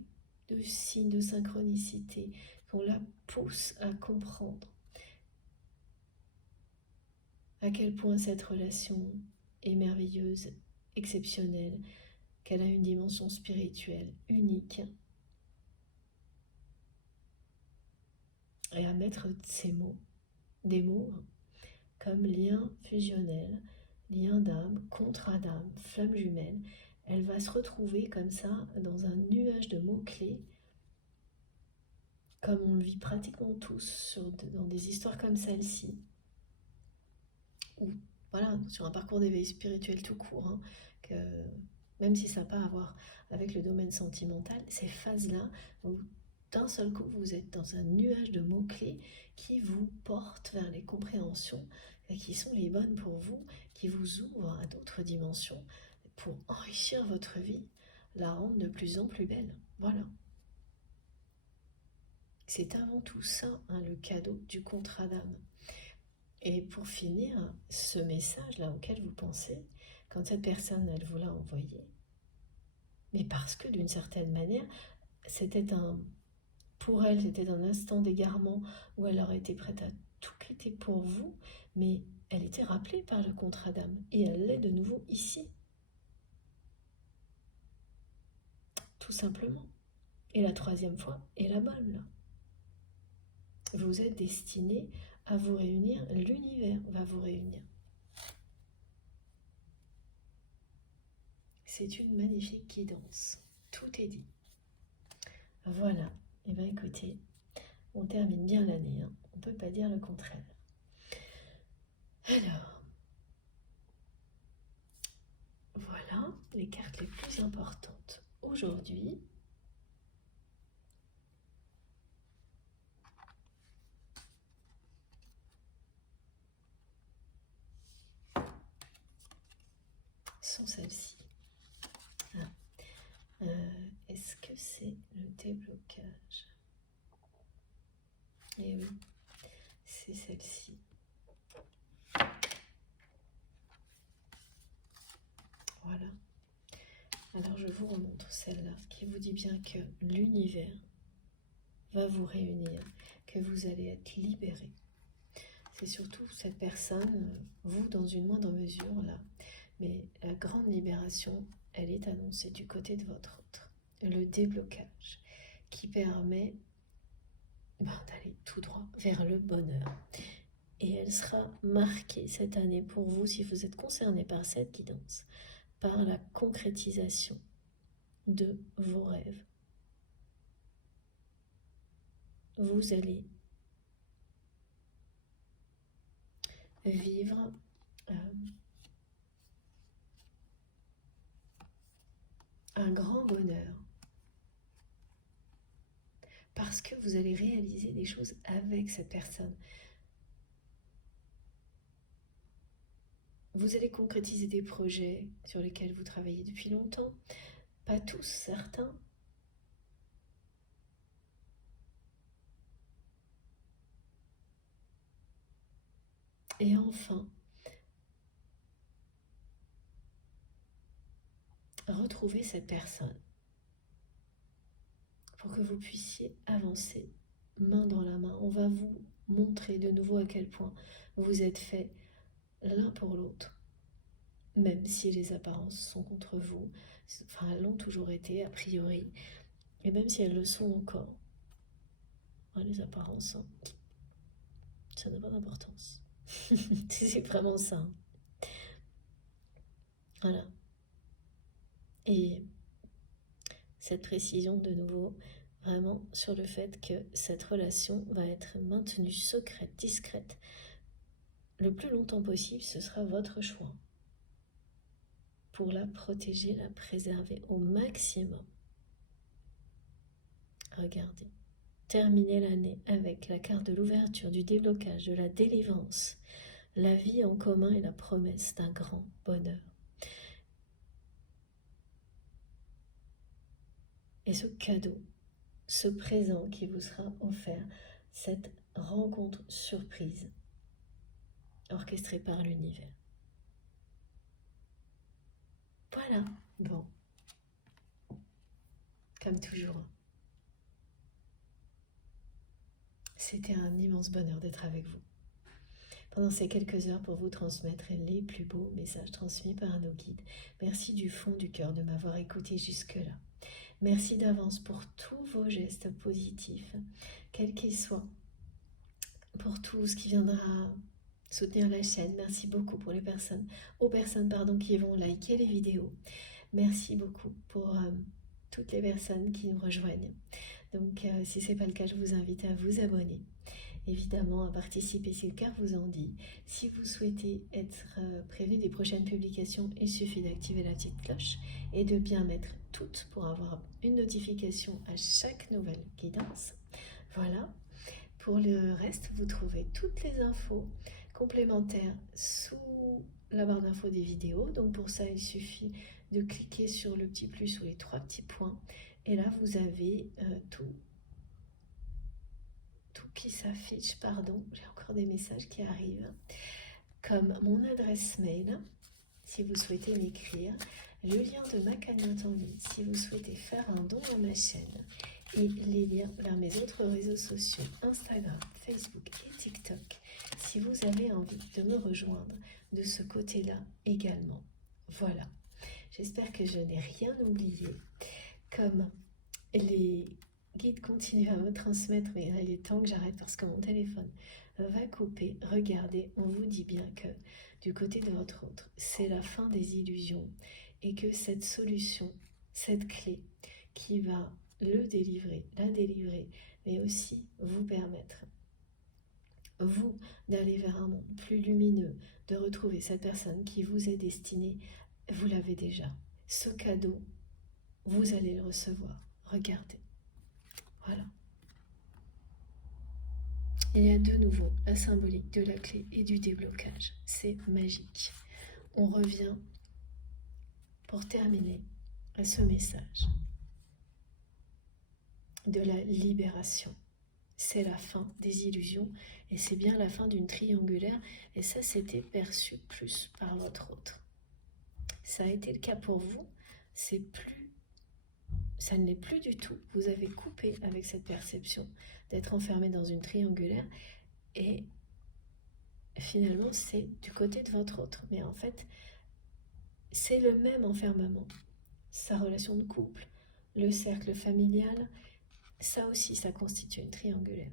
de signes de synchronicité, qu'on la pousse à comprendre à quel point cette relation est merveilleuse, exceptionnelle, qu'elle a une dimension spirituelle unique, et à mettre ces mots, des mots comme lien fusionnel, lien d'âme, contrat d'âme, flamme jumelle. Elle va se retrouver comme ça dans un nuage de mots-clés, comme on le vit pratiquement tous dans des histoires comme celle-ci, ou voilà, sur un parcours d'éveil spirituel tout court, hein, que même si ça n'a pas à voir avec le domaine sentimental, ces phases-là, où d'un seul coup vous êtes dans un nuage de mots-clés qui vous portent vers les compréhensions qui sont les bonnes pour vous, qui vous ouvrent à d'autres dimensions pour enrichir votre vie, la rendre de plus en plus belle. Voilà. C'est avant tout ça, hein, le cadeau du contrat d'âme. Et pour finir, ce message-là auquel vous pensez, quand cette personne, elle vous l'a envoyé, mais parce que d'une certaine manière, pour elle, c'était un instant d'égarement où elle aurait été prête à tout quitter pour vous, mais elle était rappelée par le contrat d'âme et elle l'est de nouveau ici. Tout simplement. Et la troisième fois est la bonne, là. Vous êtes destiné à vous réunir, l'univers va vous réunir. C'est une magnifique guidance. Tout est dit. Voilà. Et bien écoutez, on termine bien l'année, hein. On ne peut pas dire le contraire. Alors, voilà les cartes les plus importantes aujourd'hui. Sont celles-ci. Est-ce que c'est le déblocage? Eh oui, c'est celle-ci. Voilà. Alors je vous remontre celle-là qui vous dit bien que l'univers va vous réunir, que vous allez être libéré. C'est surtout cette personne, vous dans une moindre mesure là, mais la grande libération, elle est annoncée du côté de votre autre. Le déblocage qui permet d'aller tout droit vers le bonheur. Et elle sera marquée cette année pour vous, si vous êtes concerné par cette guidance, par la concrétisation de vos rêves. Vous allez vivre un grand bonheur parce que vous allez réaliser des choses avec cette personne. Vous allez concrétiser des projets sur lesquels vous travaillez depuis longtemps, pas tous, certains. Et enfin, retrouver cette personne pour que vous puissiez avancer main dans la main. On va vous montrer de nouveau à quel point vous êtes faits l'un pour l'autre, même si les apparences sont contre vous, enfin elles l'ont toujours été a priori, et même si elles le sont encore, les apparences, ça n'a pas d'importance. C'est vraiment ça. Voilà. Et cette précision de nouveau, vraiment sur le fait que cette relation va être maintenue secrète, discrète, le plus longtemps possible, ce sera votre choix. Pour la protéger, la préserver au maximum. Regardez. Terminez l'année avec la carte de l'ouverture, du déblocage, de la délivrance, la vie en commun et la promesse d'un grand bonheur. Et ce cadeau, ce présent qui vous sera offert cette rencontre surprise orchestrée par l'univers. Voilà, bon, comme toujours, c'était un immense bonheur d'être avec vous pendant ces quelques heures pour vous transmettre les plus beaux messages transmis par nos guides. Merci du fond du cœur de m'avoir écouté jusque-là. Merci d'avance pour tous vos gestes positifs, quels qu'ils soient, pour tout ce qui viendra soutenir la chaîne. Merci beaucoup pour aux personnes qui vont liker les vidéos. Merci beaucoup pour toutes les personnes qui nous rejoignent. Donc si ce n'est pas le cas, je vous invite à vous abonner. Évidemment, à participer si le cœur vous en dit. Si vous souhaitez être prévenu des prochaines publications, il suffit d'activer la petite cloche et de bien mettre toutes pour avoir une notification à chaque nouvelle guidance. Voilà. Pour le reste, vous trouvez toutes les infos complémentaires sous la barre d'infos des vidéos. Donc pour ça, il suffit de cliquer sur le petit plus ou les 3 petits points. Et là, vous avez tout qui s'affiche, pardon, j'ai encore des messages qui arrivent, comme mon adresse mail, si vous souhaitez m'écrire, le lien de ma cagnotte en ligne, si vous souhaitez faire un don à ma chaîne, et les liens vers mes autres réseaux sociaux, Instagram, Facebook et TikTok, si vous avez envie de me rejoindre de ce côté-là également. Voilà, j'espère que je n'ai rien oublié, comme les guide continue à me transmettre, mais là, il est temps que j'arrête parce que mon téléphone va couper. Regardez, on vous dit bien que du côté de votre autre, c'est la fin des illusions et que cette solution, cette clé qui va le délivrer, la délivrer, mais aussi vous permettre, vous, d'aller vers un monde plus lumineux, de retrouver cette personne qui vous est destinée, vous l'avez déjà. Ce cadeau, vous allez le recevoir. Regardez. Voilà. Il y a de nouveau la symbolique de la clé et du déblocage. C'est magique. On revient pour terminer à ce message de la libération. C'est la fin des illusions et c'est bien la fin d'une triangulaire et ça c'était perçu plus par votre autre. Ça a été le cas pour vous, ça ne l'est plus du tout. Vous avez coupé avec cette perception d'être enfermé dans une triangulaire et finalement c'est du côté de votre autre. Mais en fait, c'est le même enfermement. Sa relation de couple, le cercle familial, ça aussi, ça constitue une triangulaire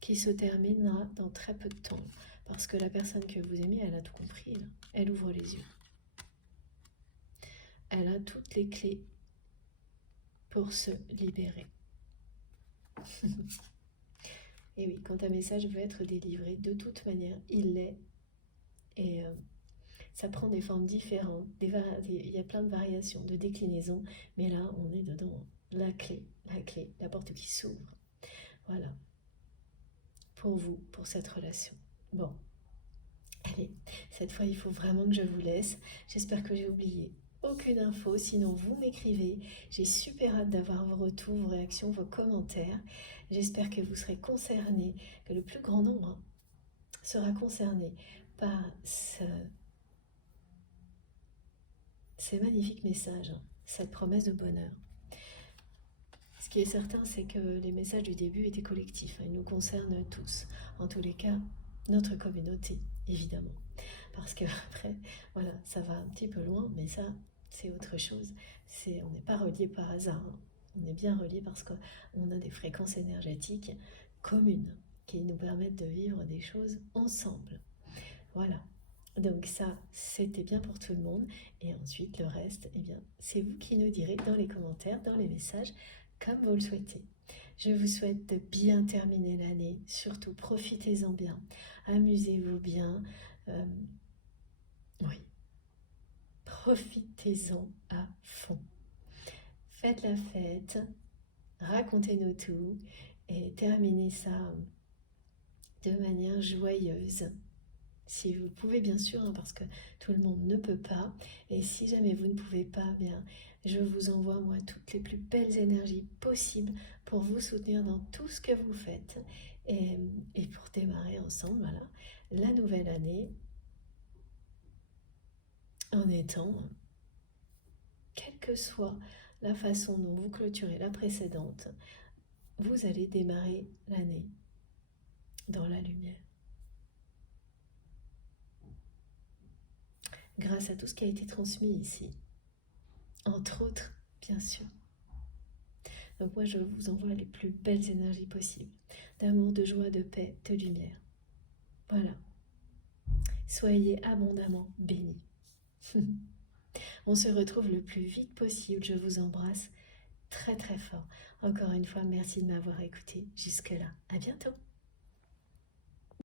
qui se terminera dans très peu de temps parce que la personne que vous aimez, elle a tout compris. Là. Elle ouvre les yeux. Elle a toutes les clés pour se libérer. Et oui, quand un message veut être délivré, de toute manière, il l'est. Et ça prend des formes différentes. Il y a plein de variations, de déclinaisons. Mais là, on est dedans. La clé, la porte qui s'ouvre. Voilà. Pour vous, pour cette relation. Bon. Allez, cette fois, il faut vraiment que je vous laisse. J'espère que j'ai oublié aucune info, sinon vous m'écrivez. J'ai super hâte d'avoir vos retours, vos réactions, vos commentaires. J'espère que vous serez concernés, que le plus grand nombre sera concerné par ces magnifiques messages, cette promesse de bonheur. Ce qui est certain, c'est que les messages du début étaient collectifs. Ils nous concernent tous. En tous les cas, notre communauté, évidemment. Parce que après, voilà, ça va un petit peu loin, mais ça, c'est autre chose. On n'est pas reliés par hasard. Hein. On est bien reliés parce qu'on a des fréquences énergétiques communes qui nous permettent de vivre des choses ensemble. Voilà. Donc ça, c'était bien pour tout le monde. Et ensuite, le reste, eh bien, c'est vous qui nous direz dans les commentaires, dans les messages, comme vous le souhaitez. Je vous souhaite de bien terminer l'année. Surtout, profitez-en bien. Amusez-vous bien. Oui. Profitez-en à fond. Faites la fête. Racontez-nous tout. Et terminez ça de manière joyeuse. Si vous pouvez, bien sûr, hein, parce que tout le monde ne peut pas. Et si jamais vous ne pouvez pas, bien, je vous envoie, moi, toutes les plus belles énergies possibles pour vous soutenir dans tout ce que vous faites. Et, et pour démarrer ensemble, voilà, la nouvelle année en étant, quelle que soit la façon dont vous clôturez la précédente, vous allez démarrer l'année dans la lumière. Grâce à tout ce qui a été transmis ici. Entre autres, bien sûr. Donc moi, je vous envoie les plus belles énergies possibles. D'amour, de joie, de paix, de lumière. Voilà. Soyez abondamment bénis. On se retrouve le plus vite possible. Je vous embrasse très très fort. Encore une fois, merci de m'avoir écouté jusque-là. À bientôt.